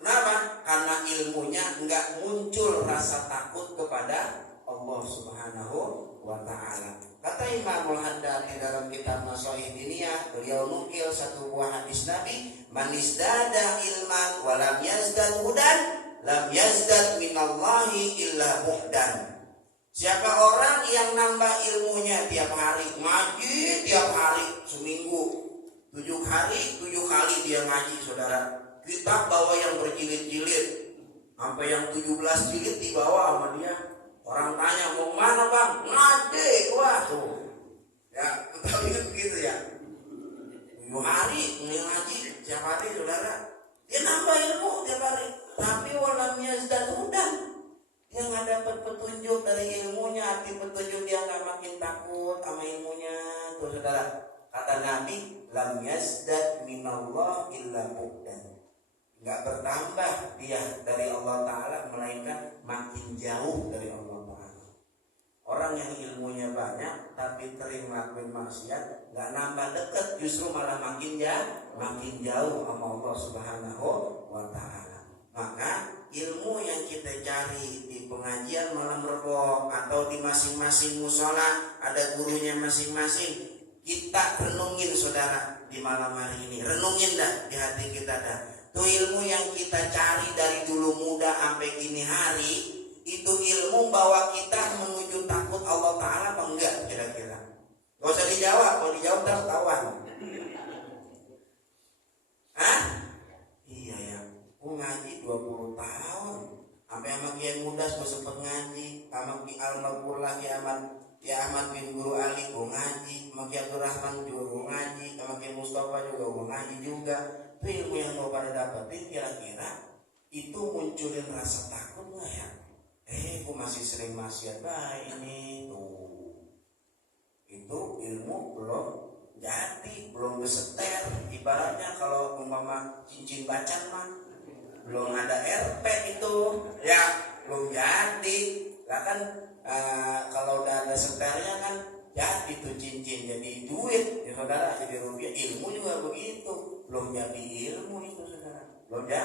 Kenapa? Karena ilmunya enggak muncul rasa takut kepada Allah Subhanahu wa Ta'ala. Kata Imam Al-Haddad di dalam kitab Nasha'ih Diniyah, beliau nukil satu buah hadis Nabi, man izdada ilman wa lam yazdad hudan lam yazdad minallahi illa buhdan. Siapa orang yang nambah ilmunya tiap hari, ngaji tiap hari, seminggu 7 kali dia ngaji, saudara. Kitab bawa yang berjilid-jilid, sampai yang 17 jilid dibawa sama dia. Orang tanya, mau mana bang? Ngaji, wah tuh. Ya, tapi kan begitu ya. 7 hari ngaji tiap hari, saudara. Dia nambah ilmu tiap hari, tapi walam yazdad hudan. Dia nggak dapat petunjuk dari ilmunya, arti petunjuk dia nggak makin takut sama ilmunya, tuh saudara. Kata Nabi, lam yazdad minallah illa bu'dan. Nggak bertambah dia dari Allah Ta'ala, melainkan makin jauh dari Allah Ta'ala. Orang yang ilmunya banyak tapi sering ngelakuin maksiat, nggak nambah dekat, justru malah makin jauh sama Allah Subhanahu wa Ta'ala. Maka ilmu yang kita cari di pengajian malam Rebo atau di masing-masing musola ada gurunya masing-masing, kita renungin saudara di malam hari ini. Renungin dah di hati kita dah. Itu ilmu yang kita cari dari dulu muda sampai kini hari, itu ilmu bawa kita menuju takut Allah Ta'ala apa enggak kira-kira? Gak usah dijawab, kalau dijawab dah ketahuan. Hah? Iya ya, aku ngaji 20 tahun. Sampai sama Kiai Mudas gue sempet ngaji, sama Ki Al-Maghfurlah Ki Ahmad bin Guru Ali gue ngaji, sama Ki Abdul Rahman juga gue ngaji, sama Ki Mustafa juga gue ngaji juga. Itu ilmu yang gue pada dapetin, kira-kira itu munculin rasa takut gak ya? Gue masih sering maksiat baik ini tuh. Itu ilmu belum jadi, belum beseter. Ibaratnya kalau umpama cincin bacan mah belum ada RP itu, ya belum jadi. Lah kan kalau udah ada seternya kan jadi tuh cincin jadi duit, ya saudara, jadi rupiah. Ilmu juga begitu, belum jadi ilmu itu saudara, belum ya.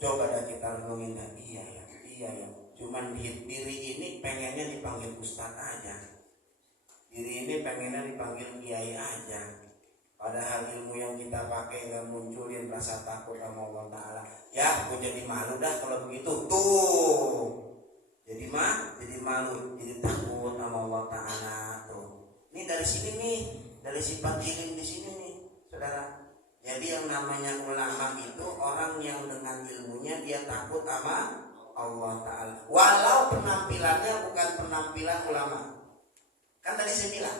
Coba dah kita renungin dah, iya ya. Cuman diri ini pengennya dipanggil ustaz aja, diri ini pengennya dipanggil kiai aja. Padahal ilmu yang kita pakai nggak munculin rasa takut sama Allah Ta'ala. Ya, aku jadi malu dah kalau begitu. Tuh, Jadi malu, jadi takut sama Allah Ta'ala tuh. Ini dari sini nih, dari sifat ilim di sini nih, saudara. Jadi yang namanya ulama itu orang yang dengan ilmunya dia takut sama Allah Ta'ala. Walau penampilannya bukan penampilan ulama. Kan tadi saya bilang,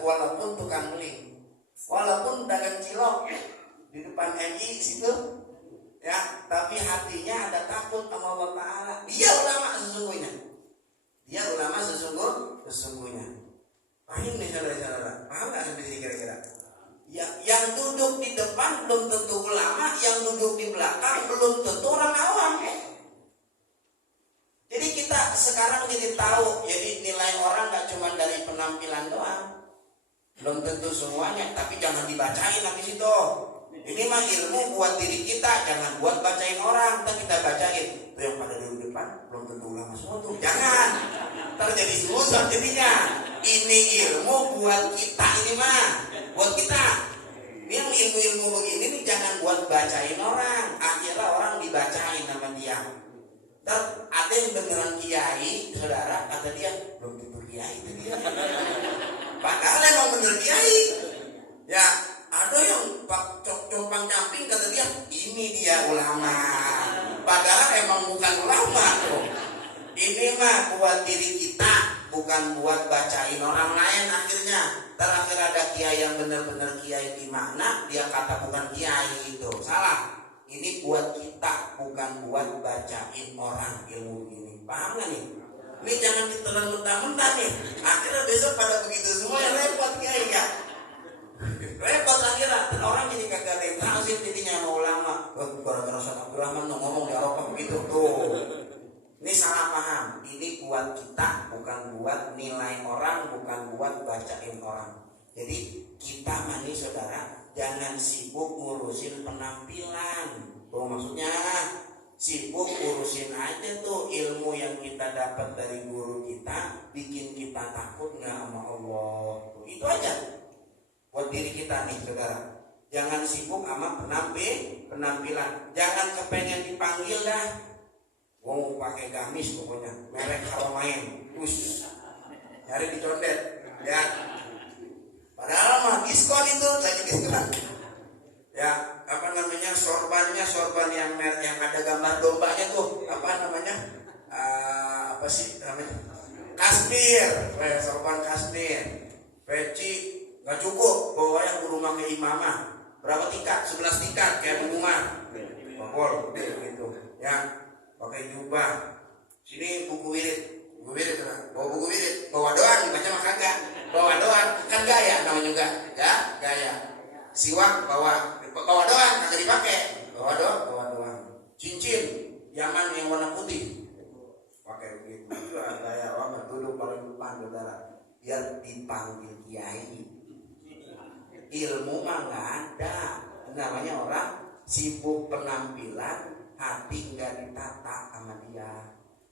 walaupun tukang beling, walaupun dagang cilok di depan MI situ, ya, tapi hatinya ada takut sama Allah Ta'ala. Dia ulama sesungguhnya. Dia ulama sesungguhnya. Paham nih saudara-saudara? Paham nggak sampai sini kira-kira? Ya, yang duduk di depan belum tentu ulama, yang duduk di belakang belum tentu orang awam. Jadi kita sekarang jadi tahu, jadi nilai orang nggak cuma dari penampilan doang. Belum tentu semuanya, tapi jangan dibacain habis itu. Ini mah ilmu buat diri kita, jangan buat bacain orang. Ntar kita bacain, tuh yang pada duduk depan belum tentu ulama semua tuh. Jangan, ntar jadi susah jadinya. Ini ilmu buat kita, ini mah buat kita. Ini yang ilmu-ilmu begini nih jangan buat bacain orang. Akhirnya orang dibacain sama dia. Ntar ada yang beneran kiai, saudara, kata dia belum tentu kiai itu dia. Padahal emang bener kiai. Ya, ada yang compang camping kata dia ini dia ulama. Padahal emang bukan ulama tuh. Ini mah buat diri kita, bukan buat bacain orang lain akhirnya. Terakhir ada kiai yang benar-benar kiai di mana dia kata bukan kiai itu. Salah. Ini buat kita, bukan buat bacain orang ilmu ini. Paham gak nih? Ini jangan ditelan mentah-mentah nih. Akhirnya besok pada begitu semua yang repot kiai ya. Repot akhirnya. Dan orang jadi kagak ada yang tahu sih jadinya sama ulama. Gara-gara Ustaz Abdurrahman ngomong di Eropa begitu tuh. Ini salah paham. Ini buat kita, bukan buat nilai orang, bukan buat bacain orang. Jadi kita mani saudara, jangan sibuk ngurusin penampilan. Tuh maksudnya sibuk urusin aja tuh ilmu yang kita dapat dari guru kita, bikin kita takut nggak sama Allah. Tuh, itu aja buat diri kita nih saudara. Jangan sibuk sama penampilan. Jangan kepengen dipanggil dah. Mau pakai gamis pokoknya, merek Haramain, nyari dicondet, ya. Padahal mah diskon itu, lagi diskon. Ya, apa namanya sorban yang merek yang ada gambar dombanya tuh, apa namanya? Apa sih namanya? Kasmir, sorban kasmir, peci nggak cukup, bawanya kudu pakai imamah. Berapa tingkat? 11 tingkat kayak pengumuman. Bakol, gitu, ya. Pakai jubah. Sini buku wirid kan. Bawa buku wirid, bawa doang dibaca mah kagak. Bawa doang kan gaya namanya juga. Ya, gaya. Siwak bawa doang kagak dipakai. Bawa doang. Cincin Yaman yang warna putih. Pakai begitu. Itu gaya orang duduk paling depan saudara. Biar dipanggil kiai. Ilmu mah enggak ada. Namanya orang sibuk penampilan, hati nggak ditata sama dia.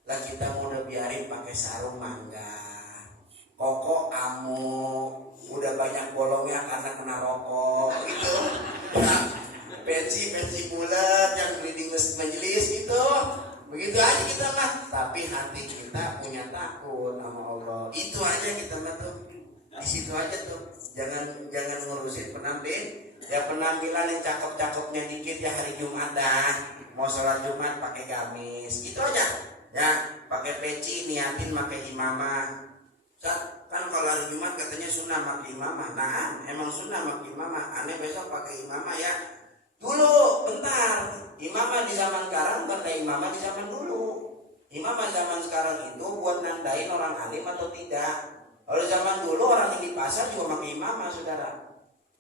Lah kita mau udah biarin pakai sarung mangga, koko kamu udah banyak bolongnya karena kena rokok gitu. Nah, pensi bulat yang beli di majelis gitu. Begitu aja kita mah. Tapi hati kita punya takut sama Allah. Itu aja kita mah tuh. Di situ aja tuh. Jangan ngurusin penampilan. Ya penampilan yang cakep-cakepnya dikit ya hari Jumat dah. Mau sholat Jumat pakai gamis, itu aja. Ya, pakai peci niatin pakai imamah. Kan kalau hari Jumat katanya sunnah pakai imamah. Nah, emang sunnah pakai imamah. Aneh besok pakai imamah ya. Dulu, bentar. Imamah di zaman sekarang bukan kayak imamah di zaman dulu. Imamah zaman sekarang itu buat nandain orang alim atau tidak. Kalau zaman dulu orang yang di pasar juga pakai imamah, saudara.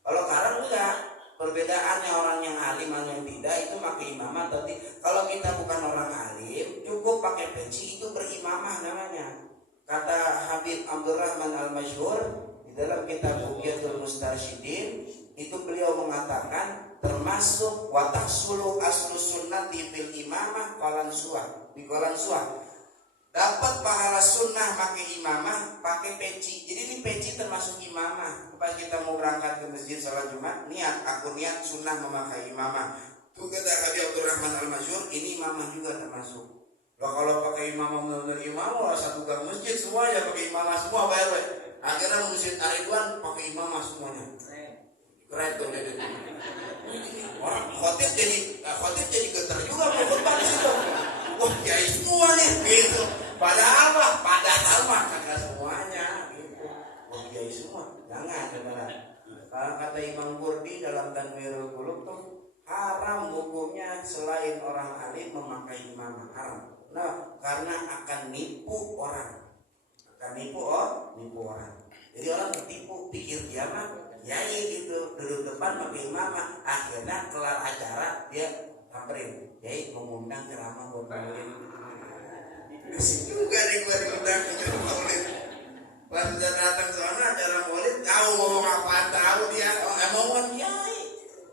Kalau sekarang enggak. Perbedaannya orang yang alim dan yang tidak itu pakai imamah atau tidak. Kalau kita bukan orang alim, cukup pakai peci itu berimamah namanya. Kata Habib Abdurrahman Al-Masyhur di dalam kitab Bughyatul Mustarsyidin, itu beliau mengatakan termasuk watahsulu aslus sunnati fil imamah qalan suah. Di qalan suah dapat pahala sunnah pakai imamah, pakai peci. Jadi ini peci termasuk imamah. Pas kita mau berangkat ke masjid salat Jumat, aku niat sunnah memakai imamah. Itu kata Habib Abdurrahman Al-Masyhur, ini imamah juga termasuk. Kalau pakai imamah benar imamah satu gang masjid semuanya pakai imamah semua bayar. Akhirnya masjid Ridwan pakai imamah semuanya. Keren tuh. Orang khotib jadi getar juga mau khutbah di situ. Wah, kiai semua nih gitu. Padahal mah kagak semuanya gitu. Wah, kiai semua. Jangan saudara. Kalau kata Imam Qurdi dalam Tanwirul Qulub tuh haram hukumnya selain orang alim memakai imamah, haram. Nah, karena akan nipu orang. Nipu orang. Jadi orang tertipu, pikir dia mah yai gitu, duduk depan pakai imamah. Akhirnya kelar acara dia samperin, yai mengundang ceramah buat maulid. Asik juga nih gue diundang ke ceramah maulid. Pas udah datang ke sana acara maulid, tahu ngomong apaan, tahu dia omongan yai.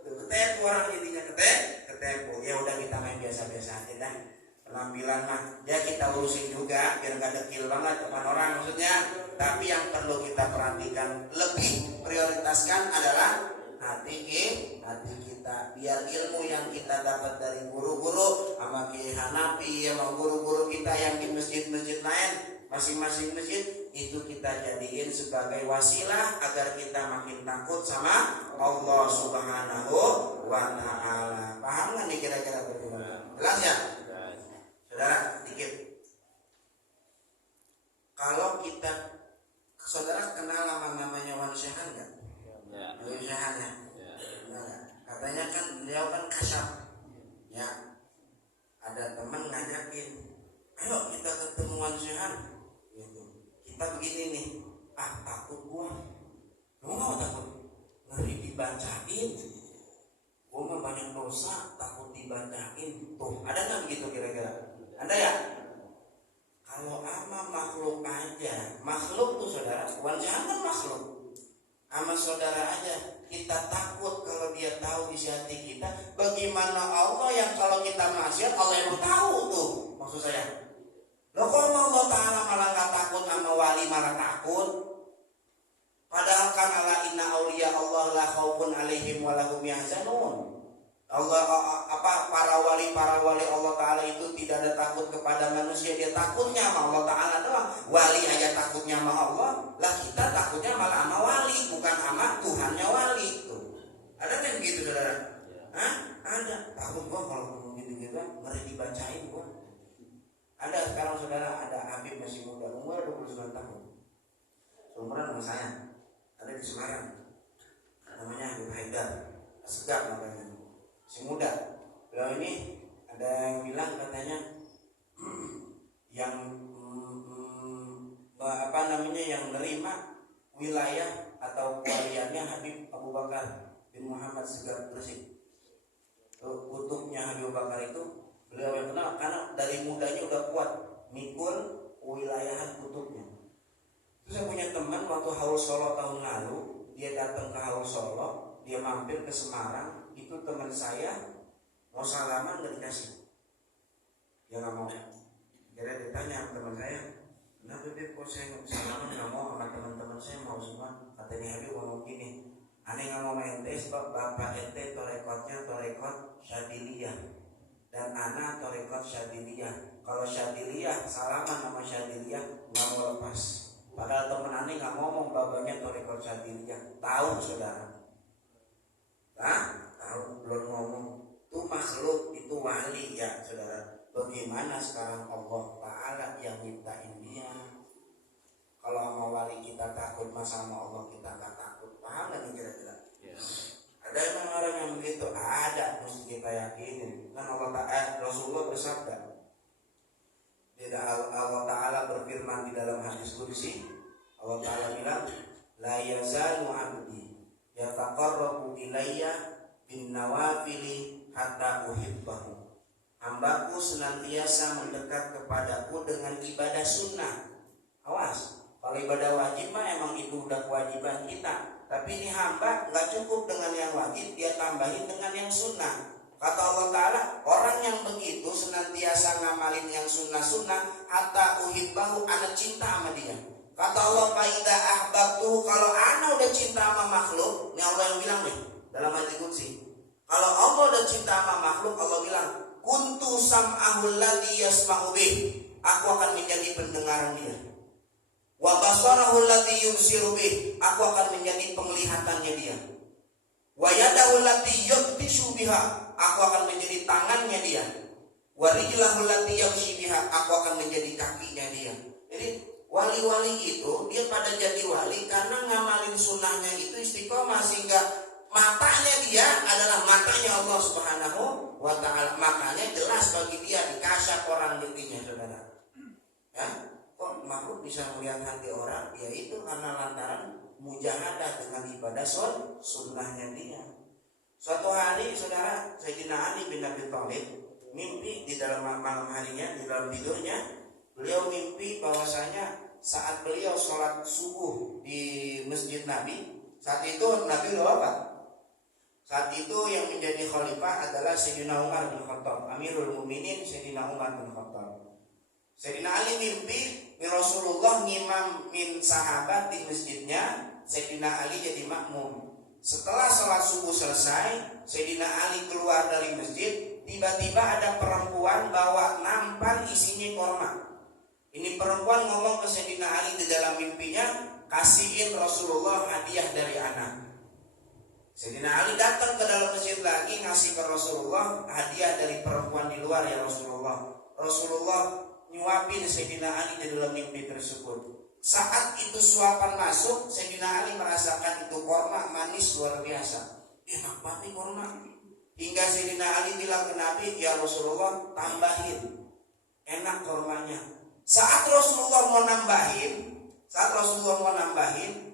Ketepu orang jadinya ketepu. Ya udah kita main biasa-biasa aja dah. Penampilan mah ya kita urusin juga biar gak dekil banget depan orang maksudnya. Tapi yang perlu kita perhatikan lebih prioritaskan adalah hati kita, biar ilmu yang kita dapat dari guru-guru sama Kiai Hanafi sama guru-guru kita yang di masjid-masjid lain, masing-masing masjid itu kita jadiin sebagai wasilah agar kita makin takut sama Allah Subhanahu wa ta'ala. Paham nggak nih kira-kira bagaimana? Jelas ya? Saudara, dikit. Kalau kita, saudara kenal namanya Wan Syahan nggak? Ya. Wan Syahan ya. Nah, katanya kan beliau kan kasyaf. Ya. Ada teman ngajakin, ayo kita ketemu Wan Syahan. Gitu. Kita begini nih, takut gua. Kamu nggak takut? Ngeri dibacain. Gua mah banyak dosa, takut dibacain. Tuh, ada nggak begitu kira-kira? Ada ya? Kalau ama makhluk aja, makhluk tuh saudara, Wan Syahan kan makhluk. Ama saudara aja, kita takut kalau dia tahu isi hati kita. Bagaimana Allah yang kalau kita maksiat, Allah yang tahu tuh, maksud saya. Loh kok Allah Ta'ala malah gak takut sama wali malah takut? Padahal kan ala inna awliya Allah la khaufun alaihim wa lahum yahzanun. Allah para wali Allah Ta'ala itu tidak ada takut kepada manusia, dia takutnya sama Allah Ta'ala doang. Wali aja takutnya sama Allah, lah kita takutnya malah sama wali, bukan sama Tuhannya wali. Tuh. Ada kan begitu saudara? Hah? Ada. Takut gua kalau ngomong gitu-gitu ngeri dibacain gua. Ada sekarang saudara, ada Habib masih muda, umur 29 tahun. Seumuran sama saya. Ada di Semarang. Namanya Habib Haidar. Segap namanya. Si muda, beliau ini ada yang bilang katanya yang yang nerima wilayah atau waliannya Habib Abu Bakar bin Muhammad Segaf Gresik. Kutubnya Habib Abu Bakar itu beliau yang kenal karena dari mudanya udah kuat mikul wilayah kutubnya. Terus saya punya teman waktu Haul Solo tahun lalu, dia datang ke Haul Solo, dia mampir ke Semarang. Itu teman saya mau salaman nggak dikasih, dia nggak mau. Kira ditanya teman saya, kenapa Beb kok saya nggak salaman, nggak mau sama teman-teman saya mau semua. Katanya Habib ngomong gini, aneh nggak mau ente sebab bapak ente torekotnya torekot Syadiliyah dan anak torekot Syadiliyah. Kalau Syadiliyah salaman sama Syadiliyah nggak mau lepas. Padahal teman aneh nggak ngomong bapaknya torekot Syadiliyah. Tahu saudara? Tahu belum ngomong itu makhluk itu wali ya saudara. Bagaimana sekarang Allah Ta'ala yang mintain dia? Kalau sama wali kita takut, masa sama Allah kita gak takut? Paham gak nih kira-kira? Ada emang orang yang begitu? Ada, mesti kita yakinin. Kan Allah Ta'ala, Rasulullah bersabda, Allah Ta'ala berfirman di dalam hadis qudsi, Allah Ta'ala bilang, la yazalu abdi yataqarrabu ilayya bin nawafili hatta uhibbahu. Hambaku senantiasa mendekat kepadaku dengan ibadah sunnah. Awas, kalau ibadah wajib mah emang itu udah kewajiban kita. Tapi ini hamba nggak cukup dengan yang wajib, dia tambahin dengan yang sunnah. Kata Allah Ta'ala, orang yang begitu senantiasa ngamalin yang sunnah-sunnah hatta uhibbahu, ana cinta sama dia. Kata Allah, faida ahbabtuhu, kalau ana udah cinta sama makhluk, ini Allah yang bilang nih dalam hadis qudsi. Kalau Allah udah cinta sama makhluk, Allah bilang, kuntu sam'ahul ladzi yasma'u bih, aku akan menjadi pendengaran dia. Wa basarahul ladzi yubsiru bih, aku akan menjadi penglihatannya dia. Wa yadahul ladzi yabtishu biha, aku akan menjadi tangannya dia. Wa rijlahul ladzi yamshi biha, aku akan menjadi kakinya dia. Jadi wali-wali itu dia pada jadi wali karena ngamalin sunnahnya itu istiqomah, sehingga matanya dia adalah matanya Allah Subhanahu wa ta'ala. Makanya jelas bagi dia dikasyaf orang hatinya, saudara. Ya, kok makhluk bisa melihat hati orang? Ya itu karena lantaran mujahadah dengan ibadah sunnahnya dia. Suatu hari, saudara, Sayyidina Ali bin Abi Thalib mimpi di dalam malam harinya, di dalam tidurnya, beliau mimpi bahwasanya saat beliau sholat subuh di masjid Nabi, saat itu Nabi udah wafat. Saat itu yang menjadi khalifah adalah Sayyidina Umar bin Khattab, Amirul Mukminin Sayyidina Umar bin Khattab. Sayyidina Ali mimpi Rasulullah ngimam min sahabat di masjidnya, Sayyidina Ali jadi makmum. Setelah sholat subuh selesai, Sayyidina Ali keluar dari masjid. Tiba-tiba ada perempuan bawa nampan isinya korma. Ini perempuan ngomong ke Sayyidina Ali di dalam mimpinya, kasihin Rasulullah hadiah dari anak. Sayyidina Ali datang ke dalam masjid lagi, ngasih ke Rasulullah hadiah dari perempuan di luar, ya Rasulullah. Rasulullah nyuapin Sayyidina Ali di dalam mimpi tersebut. Saat itu suapan masuk, Sayyidina Ali merasakan itu korma manis luar biasa. Enak banget nih korma. Hingga Sayyidina Ali bilang ke Nabi, ya Rasulullah tambahin, enak kormanya. Saat Rasulullah mau nambahin,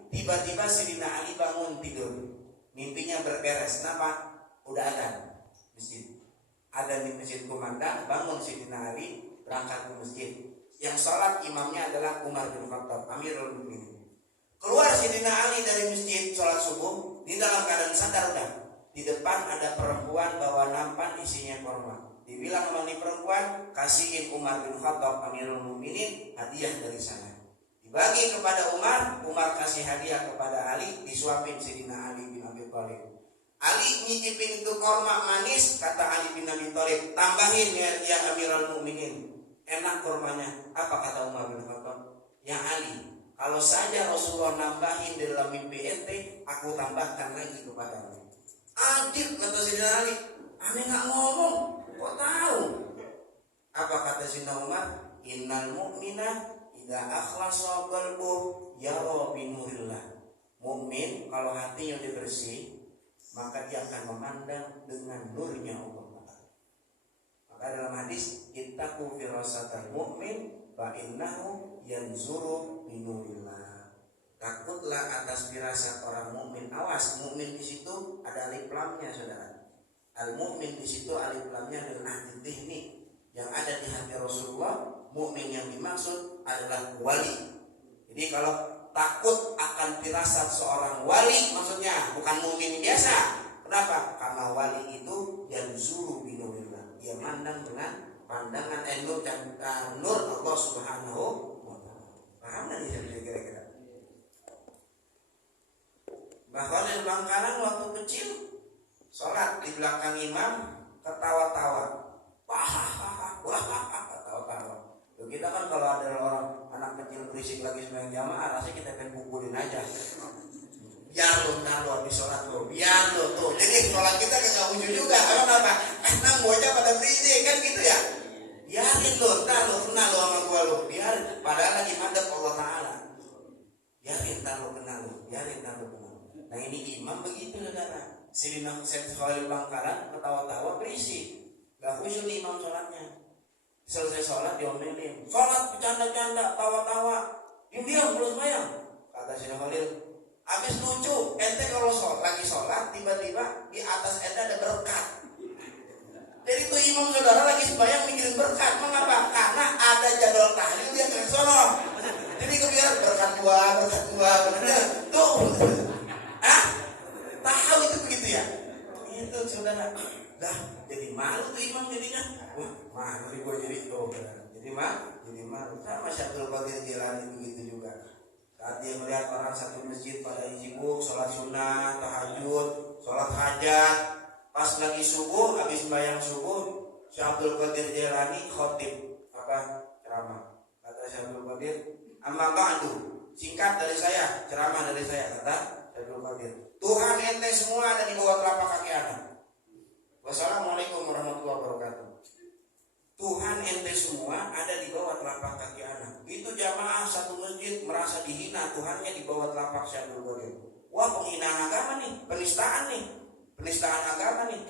tiba-tiba Sayyidina Ali bangun tidur. Mimpinya berberes. Kenapa? Udah ada masjid. Ada di masjid kumandang, bangun Sayyidina Ali, berangkat ke masjid. Yang sholat imamnya adalah Umar bin Khattab, Amirul Mukminin. Keluar Sayyidina Ali dari masjid sholat subuh, di dalam keadaan sadar udah. Di depan ada perempuan bawa nampan isinya korma. Dibilang sama ini perempuan, kasihin Umar bin Khattab, Amirul Mukminin, hadiah dari sana. Dibagi kepada Umar, Umar kasih hadiah kepada Ali, disuapin Sayyidina Ali bin Abi Thalib. Ali nyicipin itu korma manis, kata Ali bin Abi Thalib, tambahin ya Amirul Mukminin, enak kormanya. Apa kata Umar bin Khattab? Ya Ali, kalau saja Rasulullah nambahin di dalam mimpi ente, aku tambahkan lagi kepadamu. Adil, kata Sayyidina Ali, aneh gak ngomong, kok tahu? Apa kata Sayyidina Umar? Innal mu'mina idza akhlasa qalbuhu yara bi nurillah. Mukmin kalau hatinya udah bersih, maka dia akan memandang dengan nurnya Allah. Maka dalam hadis, ittaqu firasatal mu'min fa innahu yanzuru bi nurillah. Takutlah atas firasat orang mukmin. Awas, mukmin di situ ada alif lamnya, saudara. Al mukmin di situ alif lamnya adalah ahli teknik. Yang ada di hati Rasulullah, mukmin yang dimaksud adalah wali. Jadi kalau takut akan firasat seorang wali, maksudnya bukan mukmin biasa. Kenapa? Karena wali itu yang zuru binurillah. Dia mandang dengan pandangan nur dan nur Allah Subhanahu wa ta'ala. Paham enggak nih kira-kira? Bahkan di Bangkalan waktu kecil sholat di belakang imam ketawa-tawa, ketawa-tawa. Kita kan kalau ada orang anak kecil berisik lagi sembahyang jamaah, rasanya kita pengen pukulin aja. Biar lo ntar lo habis sholat lo, biar lo tuh. Jadi sholat kita nggak wujud juga. Apa? Nang bocah pada berisik kan gitu ya. Biarin lo, ntar lo kenal lo sama gua lo. Biar padahal lagi mandek Allah Taala. Biarin ntar lo kenal lo, biarin ntar lo kenal. Nah ini imam begitu, saudara. Sayyidina Khalil Bangkalan ketawa-tawa berisik, gak khusyuk imam sholatnya. Selesai sholat diomelin, sholat bercanda-canda, tawa-tawa, diam belum sembahyang. Kata Sayyidina Khalil, habis lucu, ente kalau lagi sholat tiba-tiba di atas ente ada berkat. Jadi itu imam saudara lagi sembahyang mikirin berkat. Mengapa? Karena ada jadwal tahlil dia nggak sono. Jadi kebiasaan berkat gua, tuh. Tahu itu begitu ya? Itu saudara. Dah jadi malu tuh imam jadinya. Wah, malu nih gua jadi itu. Jadi malu. Sama Syaikhul Qadir Jilani begitu juga. Saat dia melihat orang satu masjid pada sibuk sholat sunnah, tahajud, sholat hajat, pas lagi subuh, habis sembahyang subuh, Syekh Abdul Qadir Jailani khotib apa ceramah. Kata Syekh Abdul Qadir, amma ba'du, singkat dari saya, ceramah dari saya, kata Syekh Abdul Qadir. Tuhan ente semua ada di bawah telapak kaki ana. Wassalamualaikum warahmatullahi wabarakatuh. Tuhan ente semua ada di bawah telapak kaki ana. Itu jamaah satu masjid merasa dihina Tuhannya di bawah telapak Syekh Abdul Qadir. Wah, penghinaan agama nih, penistaan agama nih,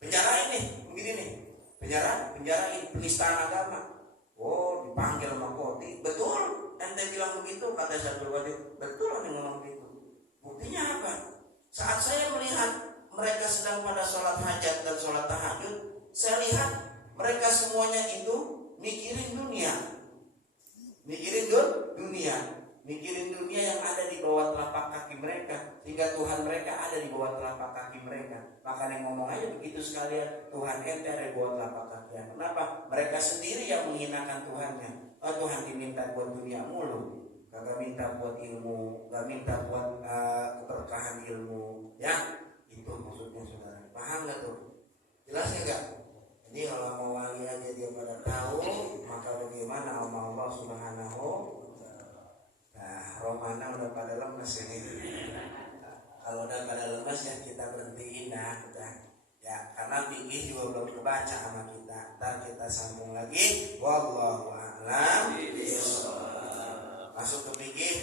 penjarain nih, begini nih, penjarain, penistaan agama. Oh, dipanggil sama koti, betul, ente bilang begitu, kata Syekh Abdul Qadir, betul nih ngomong begitu. Buktinya apa? Saat saya melihat mereka sedang pada sholat hajat dan sholat tahajud, saya lihat mereka semuanya itu mikirin dunia, mikirin dunia yang ada di bawah telapak kaki mereka, sehingga Tuhan mereka ada di bawah telapak kaki mereka. Makanya ngomong aja begitu sekalian, Tuhan ente ada di bawah telapak kaki. Kenapa? Mereka sendiri yang menghinakan Tuhannya. Oh, Tuhan diminta buat dunia mulu, kagak minta buat ilmu, gak minta buat keberkahan ilmu, ya itu maksudnya saudara. Paham gak tuh? Jelasnya gak? Jadi kalau mau wali aja dia pada tahu, maka bagaimana sama Allah Subhanahu. Nah, Romana udah pada lemes ini. Kalau udah pada lemes ya kita berhentiin udah. Ya, karena fikih juga belum kebaca sama kita. Ntar kita sambung lagi. Wallahu a'lam bishawab. Masuk ke fikih.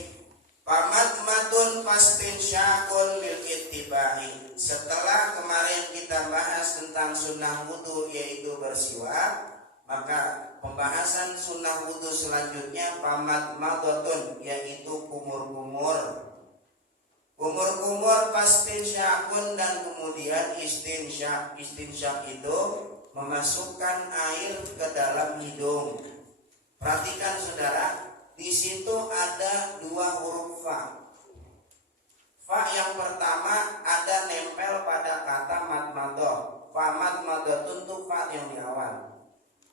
Pamatmatun fastin syakun lil ittibai. Setelah kemarin kita bahas tentang sunnah wudu yaitu bersiwak, maka pembahasan sunnah wudu selanjutnya pamatmatun yaitu kumur-kumur. Kumur-kumur fastin syakun dan kemudian istinsyak. Istinsyak itu memasukkan air ke dalam hidung. Perhatikan saudara, di situ ada dua huruf fa. Fa yang pertama ada nempel pada kata matmadoh. Fa matmadoh untuk fa yang di awal.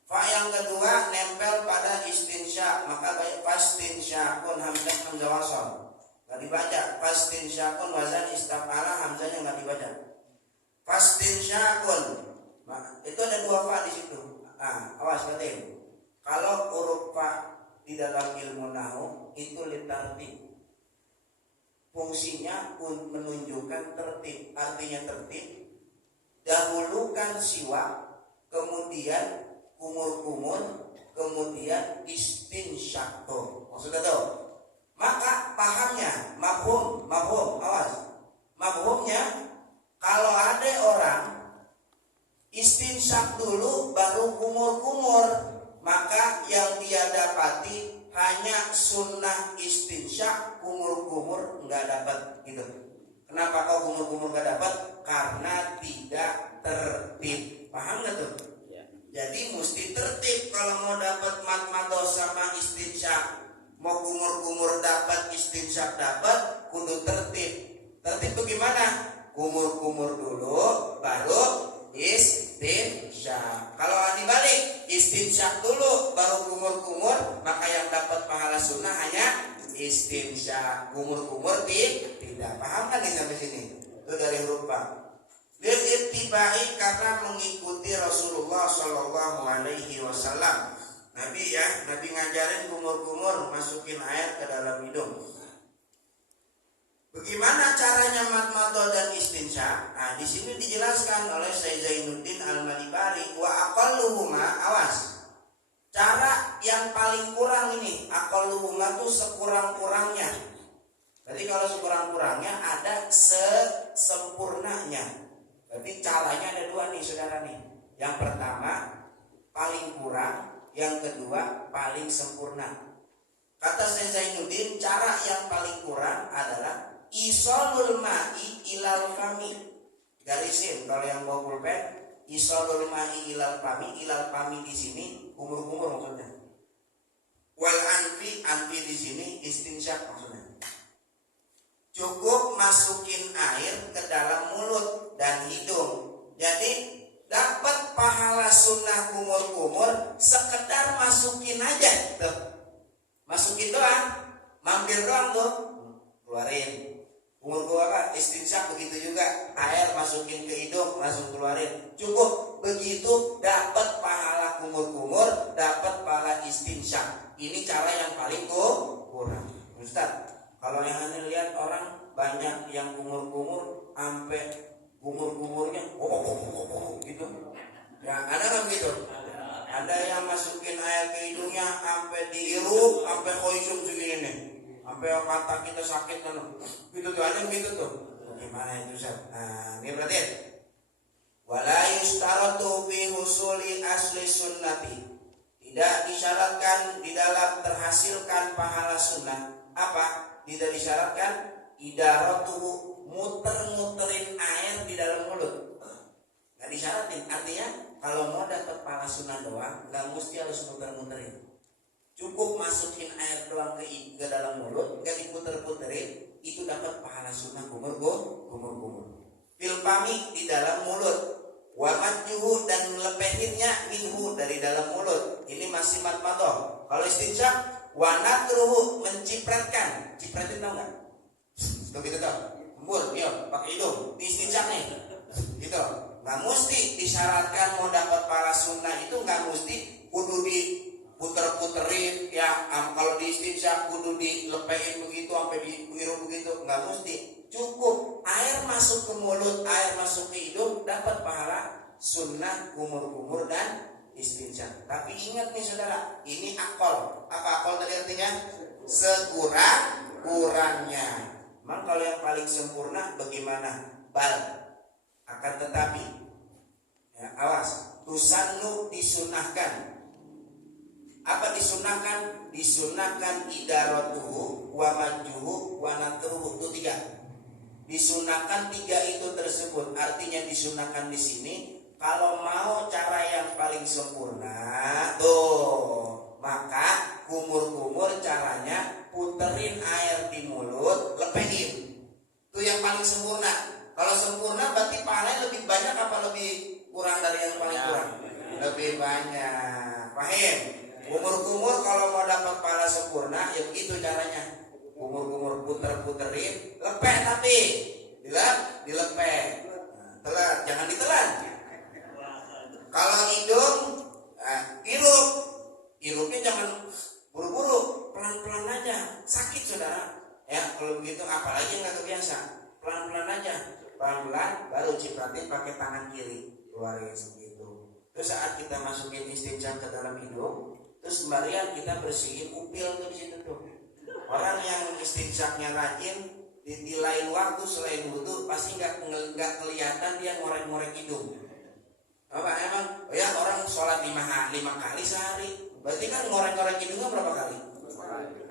Fa yang kedua nempel pada istinsyak, maka baik fastinsyakun hamzah hamzah wasal. Gak dibaca. Fastinsyakun wazan istafala hamzahnya gak dibaca. Fastinsyakun. Nah, itu ada dua fa di situ. Awas katain. Kalau huruf fa di dalam ilmu nahwu itu litartib. Fungsinya menunjukkan tertib, artinya tertib. Dahulukan siwak, kemudian kumur-kumur, kemudian istinsyak. Maksudnya tuh. Maka pahamnya, mafhum, awas. Mafhumnya kalau ada orang istinsyak dulu baru kumur-kumur, maka yang dia dapati hanya sunnah istinsyak, kumur-kumur nggak dapat gitu. Kenapa kau kumur-kumur nggak dapat? Karena tidak tertib. Paham nggak tuh? Ya. Jadi mesti tertib kalau mau dapat matmadoh sama istinsyak. Mau kumur-kumur dapat, istinsyak dapat, kudu tertib. Tertib bagaimana? Kumur-kumur dulu, baru istinsyak. Kalau dibalik, istinsyak dulu, baru kumur-kumur, maka yang dapat pahala sunnah hanya istinsyak. Kumur-kumur tidak. Paham kan nih sampai sini? Itu dari huruf fa. Bil ittibai karena mengikuti Rasulullah Shallallahu Alaihi Wasallam. Nabi ngajarin kumur-kumur masukin air ke dalam hidung. Bagaimana caranya matmadoh dan istinsyak? Nah, di sini dijelaskan oleh Syekh Zainuddin Al-Malibari wa aqalluhuma, awas. Cara yang paling kurang ini, aqalluhuma itu sekurang-kurangnya. Jadi kalau sekurang-kurangnya ada sesempurnanya. Jadi caranya ada dua nih saudara nih. Yang pertama paling kurang, yang kedua paling sempurna. Kata Syekh Zainuddin, cara yang paling kurang adalah isolul ma'i ilal fami. Garisin kalau yang bawa pulpen, isolul ma'i ilal fami di sini kumur-kumur maksudnya. Wal anfi di sini istinsyak maksudnya. Cukup masukin air ke dalam mulut dan hidung. Jadi dapat pahala sunnah kumur-kumur sekedar masukin aja tuh. Masukin doang, mampir doang tuh, keluarin. Kumur-kumur apa? Istinsyak begitu juga, air masukin ke hidung, langsung keluarin. Cukup begitu dapat pahala kumur-kumur, dapat pahala istinsyak. Ini cara yang paling kurang. Ustaz, kalau yang Anda lihat orang banyak yang kumur-kumur sampai kumur-kumurnya gitu. Ya, ada kan gitu? Ada yang masukin air ke hidungnya sampai dihirup, sampai koisum segini nih. Sampai mata kita sakit kan. Gitu tuh, ada yang gitu tuh. Gimana itu, Ustaz? Nah, ini berarti wala yustaratu fi husuli asli sunnati. Tidak disyaratkan di dalam terhasilkan pahala sunnah. Apa? Tidak disyaratkan idaratuhu, muter-muterin air di dalam mulut. Nggak disyaratin. Artinya kalau mau dapat pahala sunnah doang, nggak mesti harus muter-muterin. Cukup masukin air doang ke dalam mulut, nggak diputer-puterin, itu dapat pahala sunnah kumur-kumur. Filpami di dalam mulut, wamatjuhu dan melepehinnya minhu dari dalam mulut. Ini masih matmatoh. Kalau istinsyak, wanatruhu mencipratkan. Cipratin tau nggak? Tuh gitu tuh. Embur, yuk pakai hidung, di istinsyak nih. Gitu. Nggak mesti disyaratkan mau dapat pahala sunnah itu nggak mesti kudu diputer-puterin ya. Kalau di istinsyak kudu dilepehin begitu sampai dihirup begitu, nggak mesti. Cukup air masuk ke mulut, air masuk ke hidung, dapat pahala sunnah kumur-kumur dan istinsyak. Tapi ingat nih saudara, ini akol. Apa akol tadi artinya? Sekurang-kurangnya. Memang kalau yang paling sempurna bagaimana? Bal. Akan tetapi ya, awas, tusannu disunahkan. Apa disunahkan? Disunahkan idaratuhu wa manjuhu wa natruhu. Itu 3. Disunahkan 3 itu tersebut. Artinya disunahkan di sini kalau mau cara yang paling sempurna tuh, maka kumur-kumur caranya puterin air di mulut, lepehin. Itu yang paling sempurna. Kalau sempurna berarti pahalanya lebih banyak apa lebih kurang dari yang paling kurang? Lebih banyak. Paham? Kumur-kumur kalau mau dapat pahala sempurna ya begitu caranya. Kumur-kumur puter-puterin, lepeh tapi dilepeh. Telan, jangan ditelan. Kalau hidung, hirup. Hirupnya jangan buru-buru, pelan-pelan aja. Sakit saudara. Ya kalau begitu apalagi nggak kebiasa. Pelan-pelan aja. Pelan-pelan baru cipratin pakai tangan kiri, keluarin segitu. Terus saat kita masukin istinsyak ke dalam hidung, terus sembarian kita bersihin upil tuh di situ tuh. Orang yang istinsyaknya rajin di lain waktu selain wudu pasti nggak kelihatan dia ngorek-ngorek hidung. Apa emang? Oh ya orang sholat 5 kali sehari, berarti kan ngorek-ngorek hidungnya berapa kali?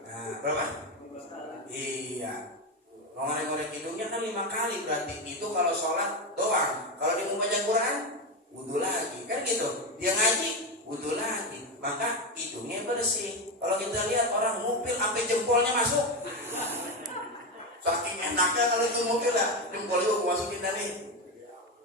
Nah, berapa? Iya. Ngorek-ngorek hidungnya kan 5 kali, berarti itu kalau sholat doang. Kalau dia mau baca Quran, wudu lagi, kan gitu. Dia ngaji, wudu lagi. Maka hidungnya bersih. Kalau kita lihat orang ngupil sampai jempolnya masuk, saking enaknya kalau itu ngupil lah, jempolnya gue masukin tadi.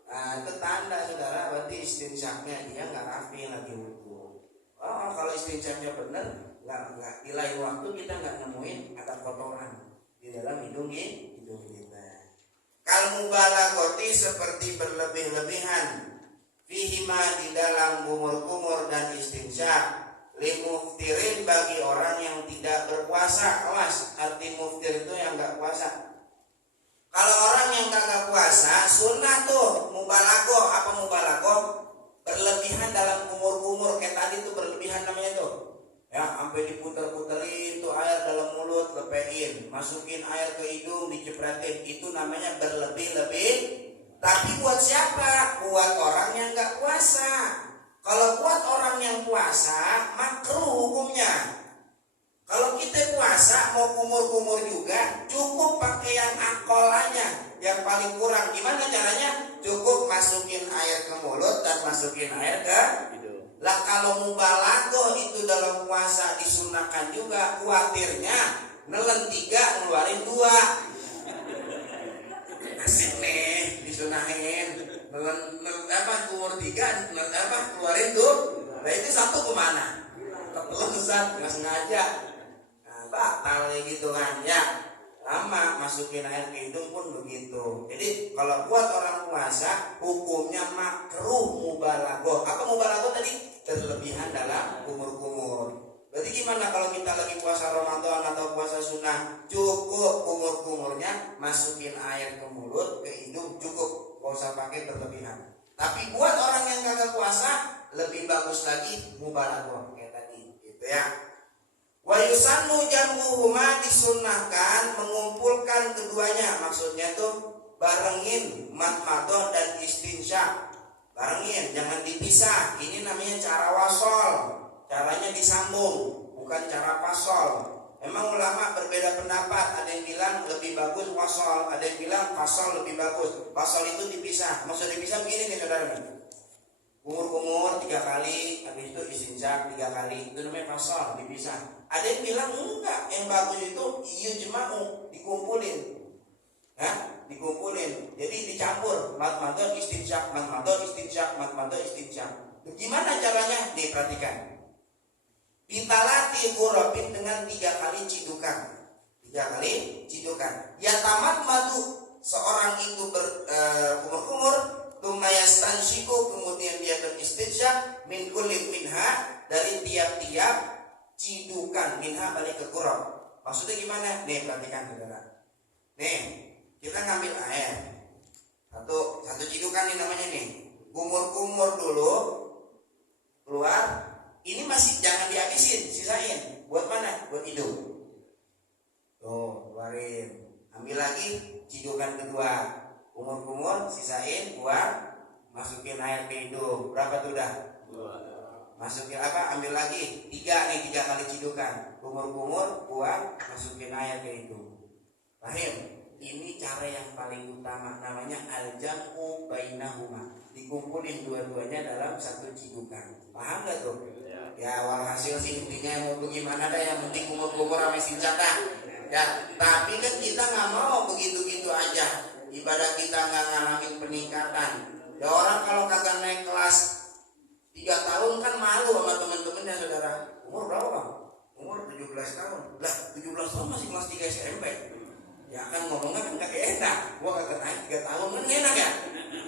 Nah itu tanda saudara, berarti istinsyaknya dia nggak rapi lagi wudu. Oh kalau istinsyaknya benar, nggak di lain waktu kita nggak nemuin ada kotoran di dalam hidung kita. Kal mubalaghati seperti berlebih-lebihan. Fihima di dalam kumur-kumur dan istinsyak. Limuftirin bagi orang yang tidak berpuasa. Awas, arti muftir itu yang gak puasa. Kalau orang yang kagak puasa, sunnah tuh mubalaghah. Apa mubalaghah? Berlebihan dalam kumur-kumur. Kayak tadi tuh berlebihan namanya tuh. Ya, sampai diputer-puterin tuh air dalam mulut, lepehin, masukin air ke hidung, dicepratin. Itu namanya berlebih-lebih. Tapi buat siapa? Buat orang yang gak puasa. Kalau buat orang yang puasa, makruh hukumnya. Kalau kita puasa mau kumur-kumur juga, cukup pakai yang akol aja, yang paling kurang. Gimana caranya? Cukup masukin air ke mulut dan masukin air ke hidung. Lah kalau mubalaghah itu dalam puasa disunahkan juga, khawatirnya nelen 3 ngeluarin 2. Asik nih disunahin umur 3 keluarin tuh. Nah itu satu kemana? Ketelan Ustaz, nggak sengaja. Nah, batal gitu kan ya. Lama masukin air ke hidung pun begitu. Jadi kalau buat orang puasa hukumnya makruh mubalaghah. Apa mubalaghah tadi? Berlebihan dalam kumur-kumur. Berarti gimana kalau kita lagi puasa Ramadan atau puasa sunnah? Cukup kumur-kumurnya masukin air ke mulut, ke hidung, cukup, gak usah pakai berlebihan. Tapi buat orang yang kagak puasa lebih bagus lagi mubalaghah kayak tadi, gitu ya. Wa yusannu jam'uhuma, disunnahkan mengumpulkan keduanya. Maksudnya tuh barengin madmadah dan istinsyak. Barengin, jangan dipisah. Ini namanya cara wasol. Caranya disambung, bukan cara pasol. Emang ulama berbeda pendapat. Ada yang bilang lebih bagus wasol, ada yang bilang pasol lebih bagus. Pasol itu dipisah. Maksud dipisah begini nih saudara nih. Kumur-kumur 3 kali, habis itu istinsyak 3 kali. Itu namanya pasol, dipisah. Ada yang bilang enggak, yang bagus itu yujma'u, dikumpulin. Nah, dikumpulin. Jadi dicampur, madmadah istinsyak, madmadah istinsyak, madmadah istinsyak. Gimana caranya? Nih perhatikan. Bitalati ghurabin, dengan 3 kali cidukan. 3 kali cidukan. Ya tamat madu, seorang itu berkumur-kumur, tumayastansyiku, kemudian dia beristinsyak, min kulli minha, dari tiap-tiap cidukan, minha balik ke ghurab. Maksudnya gimana? Nih perhatikan saudara. Nih, kita ngambil air. Satu cidukan nih namanya nih. Kumur-kumur dulu, keluar. Ini masih jangan dihabisin, sisain. Buat mana? Buat hidung. Tuh, keluarin. Ambil lagi cidukan kedua. Kumur-kumur, sisain, buat. Masukin air ke hidung. Berapa tuh dah? 2. Masukin apa? Ambil lagi. 3 kali cidukan. Kumur-kumur, buat. Masukin air ke hidung. Paham? Ini cara yang paling utama. Namanya al-jam'u bainahuma. Dikumpulin dua-duanya dalam satu cidukan. Paham gak tuh? Ya walhasil sih intinya mau bagaimana dah, yang penting kumur-kumur sama istinsyak dah. Ya, tapi kan kita nggak mau begitu-gitu aja. Ibadah kita nggak ngalamin peningkatan. Ya orang kalau kagak naik kelas 3 tahun kan malu sama teman-temannya saudara. Umur berapa bang? Umur 17 tahun. Lah 17 tahun masih kelas 3 SMP. Ya kan ngomongnya kan kagak enak. Gua kagak naik 3 tahun kan enak ya.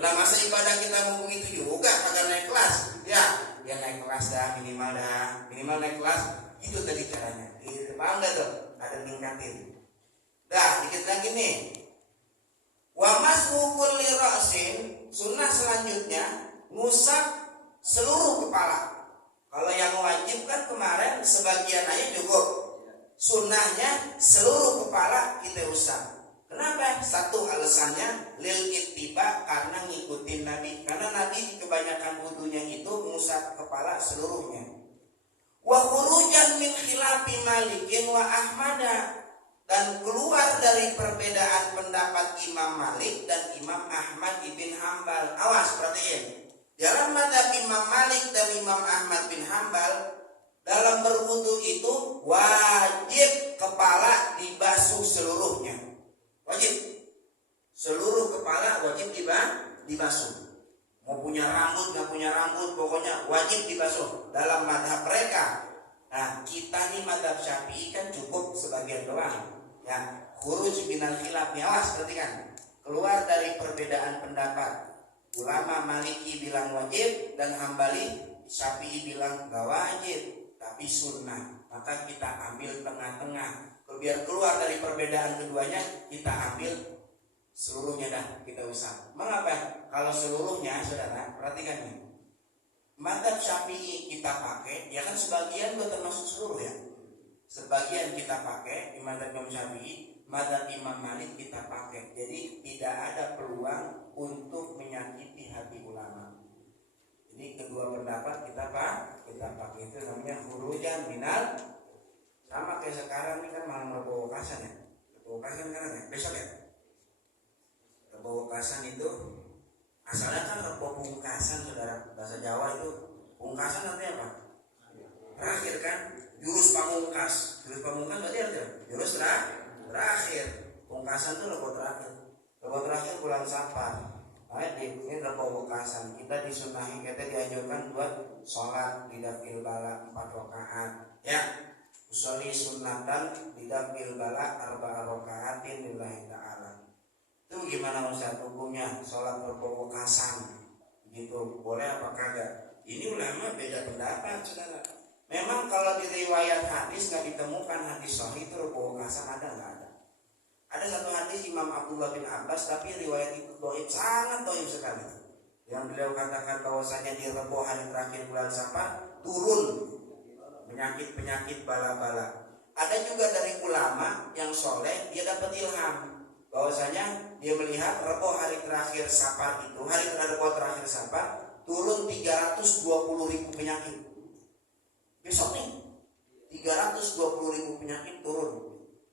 Lah masa ibadah kita mau begitu juga kagak naik kelas. Ya naik kelas dah, minimal naik kelas. Itu tadi caranya. Paham gak tuh? Ada ningkatin. Dah, dikit lagi nih. Wa mashu kulli ra'sin, sunnah selanjutnya ngusap seluruh kepala. Kalau yang wajib kan kemarin sebagian aja cukup. Sunnahnya seluruh kepala kita usap. Kenapa? Satu alasannya lil ittiba, karena ngikutin Nabi. Karena Nabi kebanyakan wudunya itu mengusap kepala seluruhnya. Wa khurujan min khilafi Malikin wa Ahmada, dan keluar dari perbedaan pendapat Imam Malik dan Imam Ahmad ibn Hambal. Awas perhatiin. Dalam mazhab Imam Malik dan Imam Ahmad bin Hambal, dalam berwudu itu wajib kepala dibasuh seluruhnya. Wajib. Seluruh kepala wajib dibasuh. Mau punya rambut, gak punya rambut, pokoknya wajib dibasuh dalam madhab mereka. Nah, kita nih madhab Syafi'i kan cukup sebagian doang. Ya, khuruj minal khilaf, awas perhatikan. Keluar dari perbedaan pendapat. Ulama Maliki bilang wajib dan Hambali Syafi'i bilang gak wajib, tapi sunnah. Maka kita ambil tengah-tengah. Biar keluar dari perbedaan keduanya, kita ambil seluruhnya dah, kita usap. Mengapa? Kalau seluruhnya, saudara, perhatikan nih. Mazhab Syafi'i kita pakai, ya kan sebagian buat termasuk seluruh ya. Sebagian kita pakai di mazhab Imam Syafi'i, mazhab Imam Malik kita pakai. Jadi tidak ada peluang untuk menyakiti hati ulama. Jadi kedua pendapat kita pakai, itu namanya khurujan minal. Sama kayak sekarang ini kan malam Rebo Kasan ya. Rebo Kasan kan ya, besok ya. Rebo Kasan itu asalnya kan Rebo Pungkasan, saudara. Bahasa Jawa itu pungkasan artinya apa? Terakhir kan, jurus pamungkas. Jurus pamungkas berarti apa? Jurus terakhir. Pungkasan itu Rebo terakhir. Rebo terakhir bulan Safar. Ini Rebo Kasan. Kita disunahi, kita dianjurkan buat sholat di dafil bala 4 rakaat. Ya. Usolli sunnatan bidafil bala 4 rakaatin lillahi ta'ala. gimana Ustaz hukumnya sholat berpawakasan gitu, boleh apa kagak? Ini ulama beda pendapat saudara. Memang kalau di riwayat hadis nggak ditemukan hadis sahih itu berpawakasan, ada nggak ada? Ada satu hadis Imam Abdullah bin Abbas, tapi riwayat itu doib, sangat doib sekali, yang beliau katakan bahwasanya di Rebo hari terakhir bulan Safar turun penyakit-penyakit bala-bala. Ada juga dari ulama yang soleh, dia dapat ilham bahwasanya dia melihat Rebo hari terakhir Safar itu, hari Rebo terakhir Safar turun 320.000 penyakit. Besok nih 320.000 penyakit turun.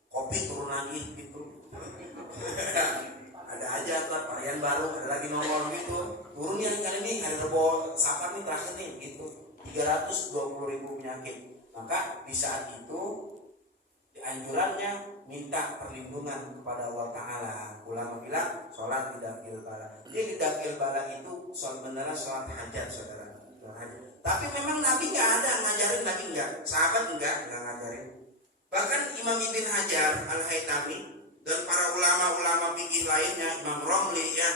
Covid turun lagi gitu. Ada aja tuh varian baru, ada lagi nomor gitu. Turun yang kali ini hari Rebo Safar nih terakhir nih gitu. 320.000 penyakit. Maka di saat itu anjurannya minta perlindungan kepada Allah Ta'ala. Ulama bilang sholat tidak bala. Jadi tidak bala itu sebenarnya sholat hajat saudara. Tapi memang Nabi nggak ada ngajarin, Nabi nggak, sahabat nggak ngajarin. Bahkan Imam Ibn Hajar Al-Haytami dan para ulama-ulama fikih lainnya, Imam Romli ya,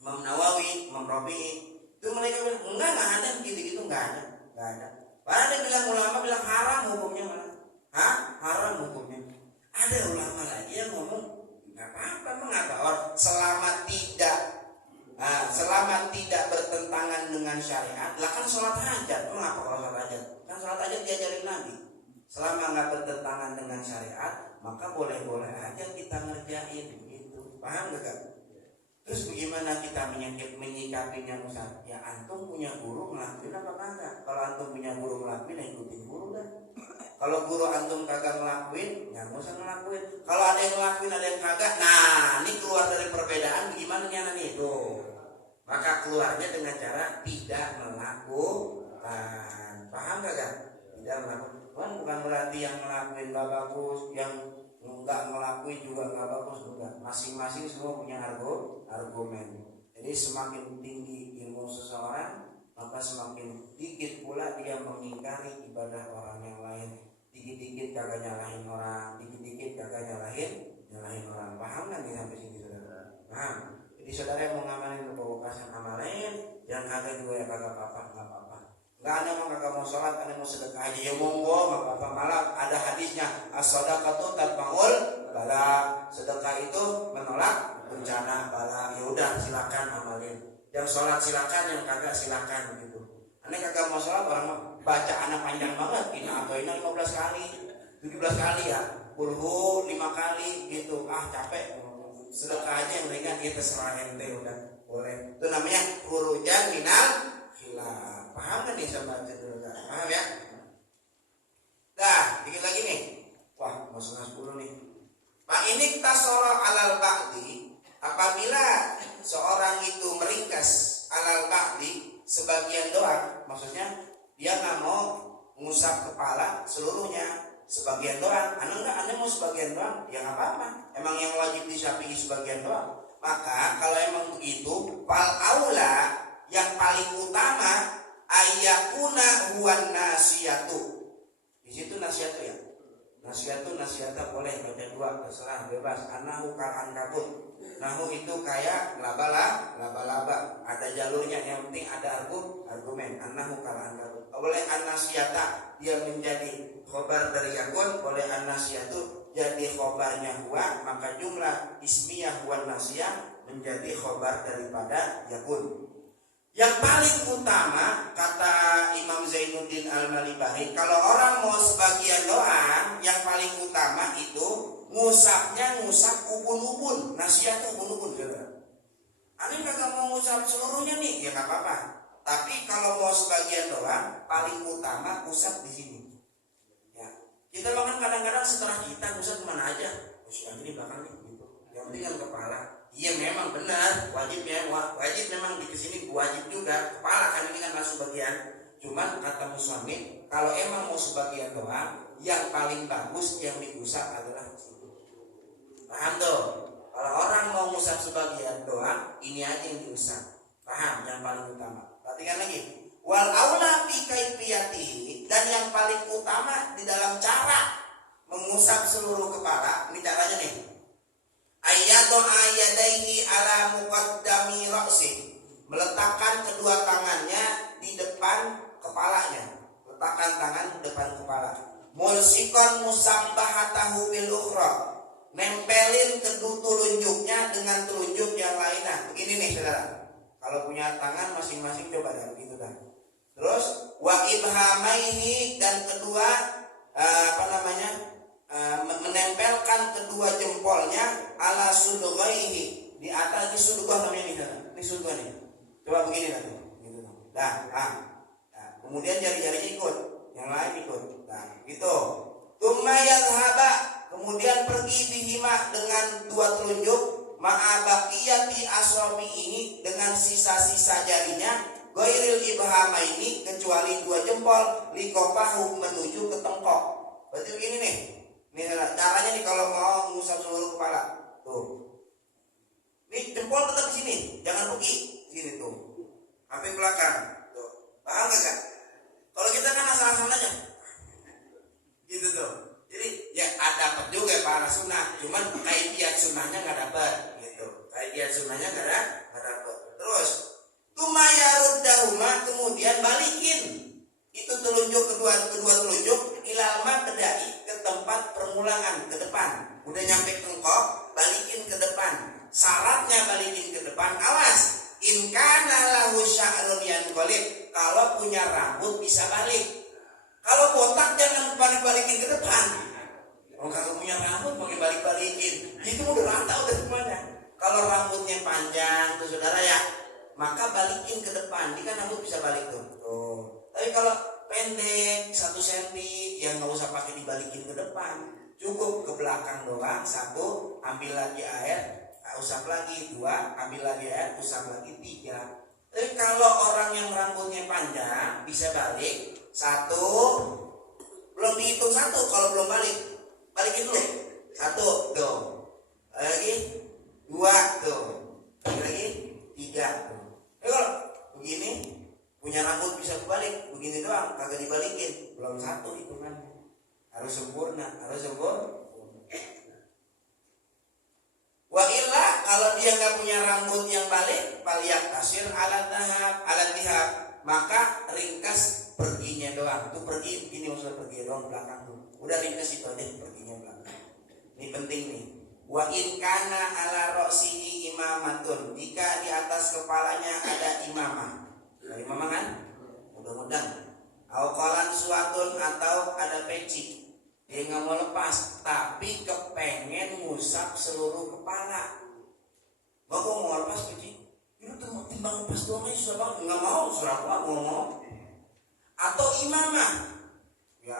Imam Nawawi, Imam Rabi'i, itu mereka bilang enggak ada gitu-gitu, nggak ada. Padahal dia bilang, ulama bilang haram hukumnya malah. Haram hukumnya. Ada ulama lagi yang ngomong nggak apa-apa, mengapa orang selama tidak bertentangan dengan syariat, lah kan sholat hajat, mengapa kalau sholat hajat? Kan sholat hajat diajarin Nabi. Selama nggak bertentangan dengan syariat, maka boleh-boleh aja kita ngerjain gitu. Paham gak? Terus bagaimana kita menyikapinya Ustaz? Ya antum punya guru ngelakuin apa kagak? Kalau antum punya guru ngelakuin, ya ikutin guru dah. Kalau guru antum kagak ngelakuin, nggak usah ngelakuin. Kalau ada yang ngelakuin, ada yang kagak, nah ini keluar dari perbedaan. Gimana nih itu? Maka keluarnya dengan cara tidak melakukan. Paham gak? Tidak melakukan. Bukan berarti yang ngelakuin gak bagus, yang nggak ngelakuin juga nggak bagus, enggak. Masing-masing semua punya argumen. Jadi semakin tinggi ilmu seseorang, maka semakin dikit pula dia mengingkari ibadah orang yang lain. Dikit-dikit kagak nyalahin orang, dikit-dikit kagak nyalahin orang. Paham kan nih sampai sini saudara? Paham? Jadi saudara yang mau ngamalin berpawakasan amalin, yang kagak juga ya kagak apa-apa, nggak apa-apa. Nggak ada mau kagak mau sholat, ada mau sedekah aja ya monggo, nggak apa-apa. Malah ada hadisnya, as-shadaqatu tadfa'ul bala. Sedekah itu menolak bencana bala. Ya udah silakan amalin. Yang sholat silakan, yang kagak silakan gitu. Aneh kagak mau sholat, orang baca anak panjang banget, ini atau ini 15 kali, 17 kali ya, kulhu 5 kali gitu. Capek. Sedekah aja yang ringan, kita terserah ente udah boleh. Itu namanya khurujan minal khilaf. Paham kan nih sama dulu? Paham ya? Dah, dikit lagi nih. Wah, mau setengah 10 nih. Pak ini tasoro alal ba'di. Apabila seorang itu meringkas alal ba'di sebagian doang, maksudnya dia nggak mau ngusap kepala seluruhnya, sebagian doang. Anda mau sebagian doang, ya nggak apa-apa. Emang yang wajib disapihi sebagian doang. Maka kalau emang begitu, fal aula, yang paling utama ayakuna huwan nasiyatu. Di situ nasiyatu ya. Nasiyata boleh baca 2, terserah bebas. Anahu kal ankabut. Nahu itu kayak laba-laba. Ada jalurnya, yang penting ada argumen. Anahu kal ankabut. Boleh an-nasiyata, dia menjadi khobar dari yakun. Boleh an-nasiyatu jadi khobarnya huwa, maka jumlah ismiyah huwan nasiyah menjadi khobar daripada yakun. Yang paling utama kata Imam Zainuddin Al-Malibari, kalau orang mau sebagian doang, yang paling utama itu ngusapnya ngusap ubun-ubun, nasihat ubun-ubun. Aneh kagak mau ngusap seluruhnya nih, ya nggak apa-apa. Tapi kalau mau sebagian doang, paling utama ngusap di sini. Ya, kita bahkan kadang-kadang setelah kita ngusap kemana aja, ngusap ini belakang nih, gitu. Yang penting kan kepala. Iya memang benar, wajib memang di sini wajib juga kepala, kan ini kan masuk bagian. Cuman kata Muslimin, kalau emang mau sebagian doang, yang paling bagus yang diusap adalah itu. Paham tuh? Kalau orang mau ngusap sebagian doang, ini aja yang diusap. Paham? Yang paling utama. Perhatikan lagi. Wal aula fi kaifiyatihi, dan yang paling utama di dalam cara mengusap seluruh kepala, ini caranya nih. Ayatu ayadaihi Walsikon musabbahatahu bil ukhra, nempelin kedua telunjuknya dengan telunjuk yang lainnya. Begini nih saudara, kalau punya tangan masing-masing coba dah begitu dah. Terus wa ibhamaihi, dan kedua menempelkan kedua jempolnya ala sudghaihi, di atas di sudghah namanya nih saudara. Ini sudghah nih. Coba begini dah tuh. Gitu. Nah, kemudian jari-jarinya ikut, yang lain ikut. Nah, gitu. Tsumma yadhhaba, kemudian pergi bihima dengan dua telunjuk, ma'abaqiyati asabihi, dengan sisa-sisa jarinya, ghairil ibhamaini, kecuali dua jempol, likofahu, menuju ke tengkok. Berarti begini nih. Nih caranya nih kalau mau mengusap seluruh kepala. Tuh. Nih jempol tetap di sini, jangan pergi sini tuh. Sampai belakang. Tuh. Paham enggak? Kalau kita kan asal-asalan aja. Gitu tuh. Jadi ya dapat juga para sunnah, cuman kaifiat sunnahnya nggak dapat gitu. Kaifiat sunnahnya nggak dapat. Terus tumayaruddahuma, kemudian balikin itu telunjuk kedua telunjuk ilal mabda'i, ke tempat permulaan, ke depan. Udah nyampe tengkok, balikin ke depan. Syaratnya balikin ke depan, awas, in kana lahu sya'run yanqalib, kalau punya rambut bisa balik. Kalau botak jangan balik-balikin ke depan. Kalau punya rambut pakai balik-balikin, itu udah rata udah semuanya. Kalau rambutnya panjang tuh saudara ya, maka balikin ke depan. Ini kan rambut bisa balik tuh. Tapi kalau pendek 1 cm, ya nggak usah pakai dibalikin ke depan. Cukup ke belakang doang. 1, ambil lagi air, usap lagi. 2, ambil lagi air, usap lagi. 3. Tapi kalau orang yang rambutnya panjang bisa balik. 1, belum dihitung 1 kalau belum balik. Balikin dulu. 1, tuh. Lagi 2, tuh. Lagi 3, tuh. Kalau begini, punya rambut bisa kebalik, begini doang, kagak dibalikin, belum 1 hitungannya. Harus sempurna, Wa illa, kalau dia nggak punya rambut yang balik, paliak tasir alat dihab, maka ringkas perginya doang. Tuh pergi begini, maksudnya pergi doang belakang tuh. Udah ringkas itu aja perginya belakang. Ini penting nih. Wa in kana ala ra'sihi imamatun, jika di atas kepalanya ada imamah. Ada imamah kan? Mudah-mudahan. Auqalan suatun, atau ada peci. Dia nggak mau lepas, tapi kepengen ngusap seluruh kepala. Bapak mau lepas peci? Itu timbang lepas doang aja susah banget. Nggak mau, surah gua ngomong. Atau imamah. Ya,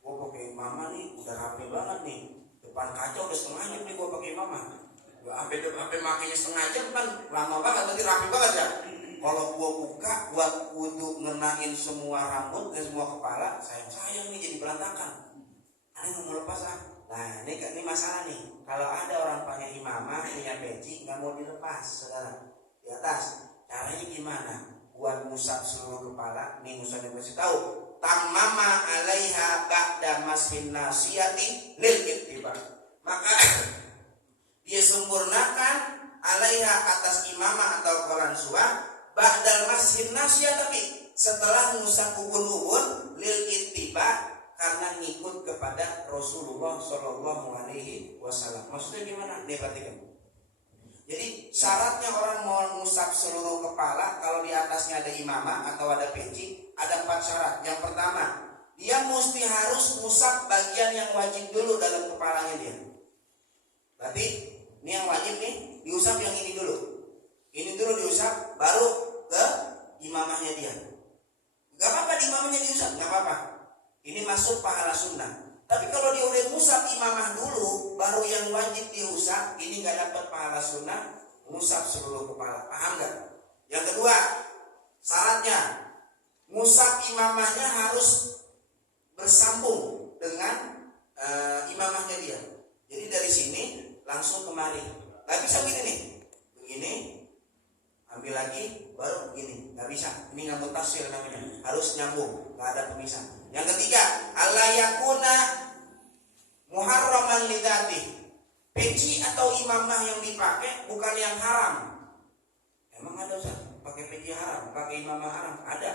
gua pakai imamah nih, udah rapi banget nih. Depan kaca udah setengah jam nih gua pakai imamah. Sampai makainya setengah jam kan lama banget, nanti rapi banget ya. Kalau gua buka buat wudhu ngenain semua rambut dan semua kepala, sayang nih jadi berantakan. Ada yang mau lepas ah. Nah ini masalah nih. Kalau ada orang punya imamah, punya peci, nggak mau dilepas, saudara. Di atas, caranya gimana? Buat ngusap seluruh kepala. Nih Musanya kasih tahu. Tamama alaiha ba'da mashin nasiyati lil ittiba. Maka dia sempurnakan alaiha, atas imamah atau kolan suah, ba'dal mashin nasiyat, tapi setelah ngusap ubun-ubun lil ittiba, karena ngikut kepada Rasulullah Shallallahu Alaihi Wasallam. Maksudnya gimana? Nih perhatikan. Jadi syaratnya orang mau ngusap seluruh kepala, kalau di atasnya ada imamah atau ada peci, ada 4 syarat. Yang pertama, dia mesti harus ngusap bagian yang wajib dulu dalam kepalanya dia. Berarti ini yang wajib nih, diusap yang ini dulu. Ini dulu diusap, baru ke imamahnya dia. Gak apa-apa di imamahnya diusap, gak apa-apa. Ini masuk pahala sunnah. Tapi kalau dia udah ngusap imamah dulu, baru yang wajib diusap, ini gak dapat pahala sunnah, ngusap seluruh kepala. Paham gak? Yang kedua, syaratnya ngusap imamahnya harus bersambung dengan imamahnya dia. Jadi dari sini langsung kemari. Gak bisa begini nih, begini, ambil lagi, baru begini. Gak bisa, ini nggak mutasil namanya. Harus nyambung, gak ada pemisah. Yang ketiga, alla yakuna muharraman lidati. Peci atau imamah yang dipakai bukan yang haram. Emang ada Ustaz pakai peci haram, pakai imamah haram? Ada.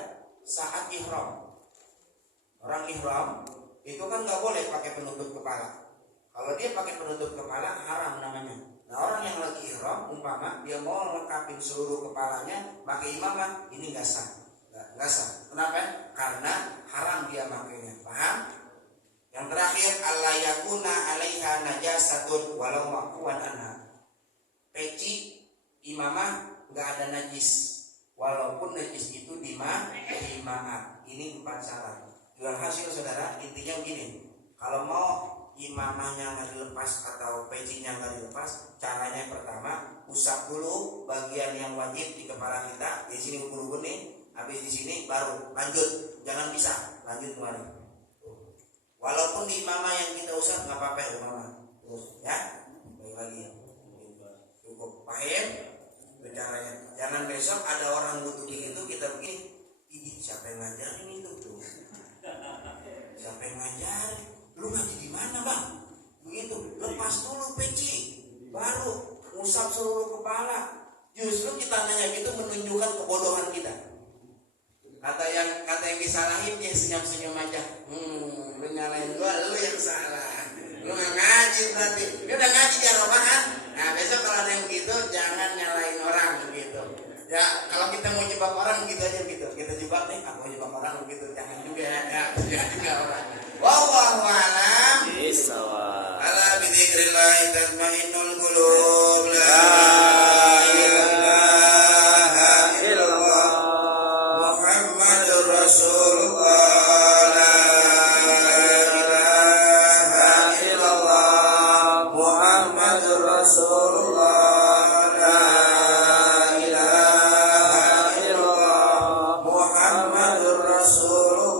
Saat ihram. Orang ihram itu kan nggak boleh pakai penutup kepala. Kalau dia pakai penutup kepala haram namanya. Nah orang yang lagi ihram umpama dia mau lengkapin seluruh kepalanya pakai imamah, ini nggak sah. Nggak sah. Kenapa? Karena haram dia makainya. Paham? Yang terakhir, alla yakuna 'alaiha najasatun walau maqwan anha. Peci imamah nggak ada najis, walaupun najis itu dimaaf. Ini 4 syarat. Jual hasil saudara, intinya begini. Kalau mau imamahnya nggak dilepas atau pecinya nggak dilepas, caranya pertama usap dulu bagian yang wajib di kepala kita. Di sini ubun-ubun nih, habis di sini baru lanjut, jangan pisah, lanjut kemari. Walaupun di imamah yang kita usap nggak apa-apa imamah, terus ya, baik lagi ya, cukup paham caranya. Jangan besok ada orang butuh gitu kita begini, ih siapa yang ngajarin itu tuh? Siapa yang ngajarin? Lu ngaji di mana bang? Begitu, lepas dulu peci, baru usap seluruh kepala. Justru kita nanya gitu menunjukkan kebodohan kita. Kata yang disalahin dia senyum-senyum aja. Lu nyalain gua, lu yang salah. Lu nggak ngaji berarti. Dia udah ngaji di Al-Quran. Nah besok kalau ada yang gitu jangan nyalain orang gitu. Ya kalau kita mau jebak orang gitu aja gitu. Kita jebak nih, aku jebak orang gitu. Jangan juga ya juga orang. Wallahu a'lam Bismillah. Ala bidzikrillah tatmainnul qulub. La ilaha illallah Muhammadur Rasulullah. La ilaha illallah Muhammadur Rasulullah. La ilaha illallah Muhammadur Rasulullah.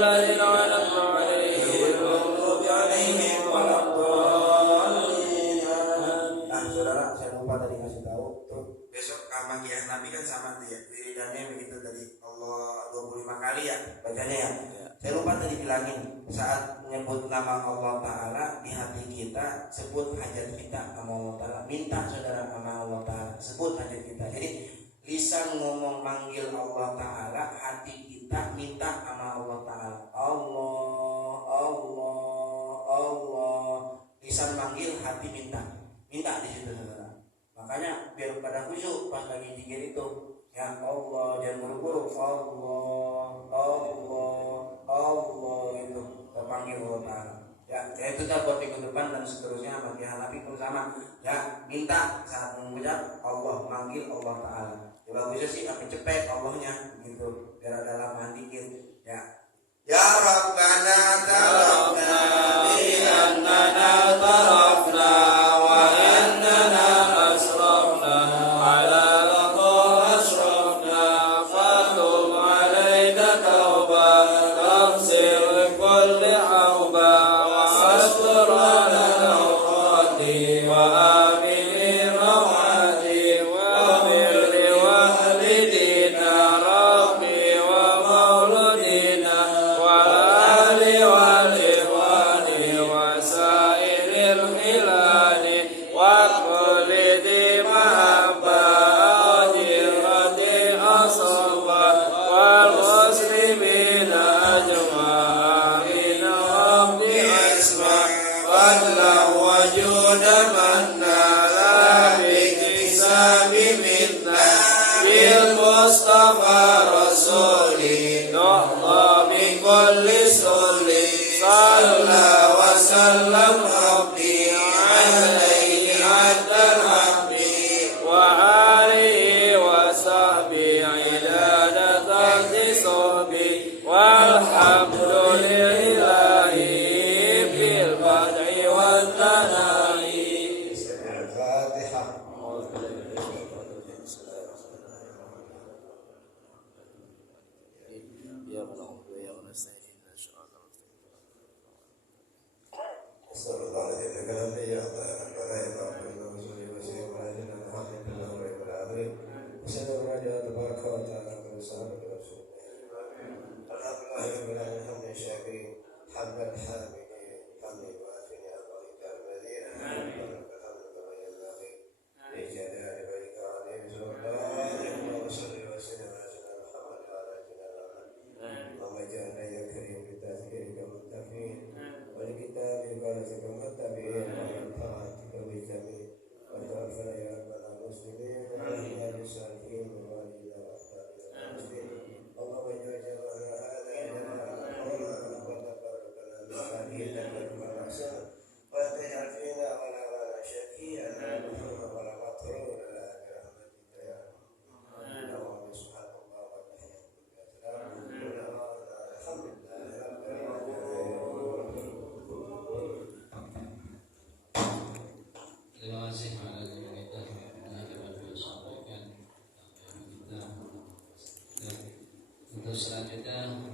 الذين أنعمت عليهم غير المغضوب عليهم ولا الضالين Amangiyah Nabi kan sama tuh ya, wiridannya begitu tadi Allah 25 kali ya bacanya ya. Saya lupa tadi bilangin, saat menyebut nama Allah Ta'ala di hati kita, sebut hajat kita sama Allah Ta'ala. Minta saudara sama Allah Ta'ala, sebut hajat kita. Jadi lisan ngomong manggil Allah Ta'ala, hati kita minta sama Allah Ta'ala. Allah, Allah, Allah. Lisan manggil, hati minta. Minta di situ saudara. Makanya biar pada khusyuk pas lagi zikir itu, ya Allah, jangan buru-buru. Allah, Allah, Allah itu terpanggil Allah Ta'ala. Ya, itu tak buat minggu depan dan seterusnya bagi Hanafi pun sama. Ya, minta saat mengucap Allah, manggil Allah Ta'ala. Ya bagusnya sih tapi cepet Allahnya gitu, biar ada lama dikit. Ya. Ya Rabbana tarafna bi annana tarafna wa annana asrafna ala laqad asrafna fatum alaina tauba tafsir kulli auba wa astur ala awqati wa amini rawati wa birri walidina rabbi wa mauludina wa ali wal ikhwani wa sairil hilani wa kulli di mahabba ajirati asaba wal muslimina ajma'in rabbi asma fadla wajuda manna la bikisabi minna bil mustafa rasuli nuhla min kulli sulli salla wa sallam rabbi alaihi adal habbi wa alihi wa sahbihi idadatan tisahbi walhamdulillahi bil bad'i wal tana'i. Al-Fatihah. Terima kasih kepada kita yang dapat sampaikan. Untuk selanjutnya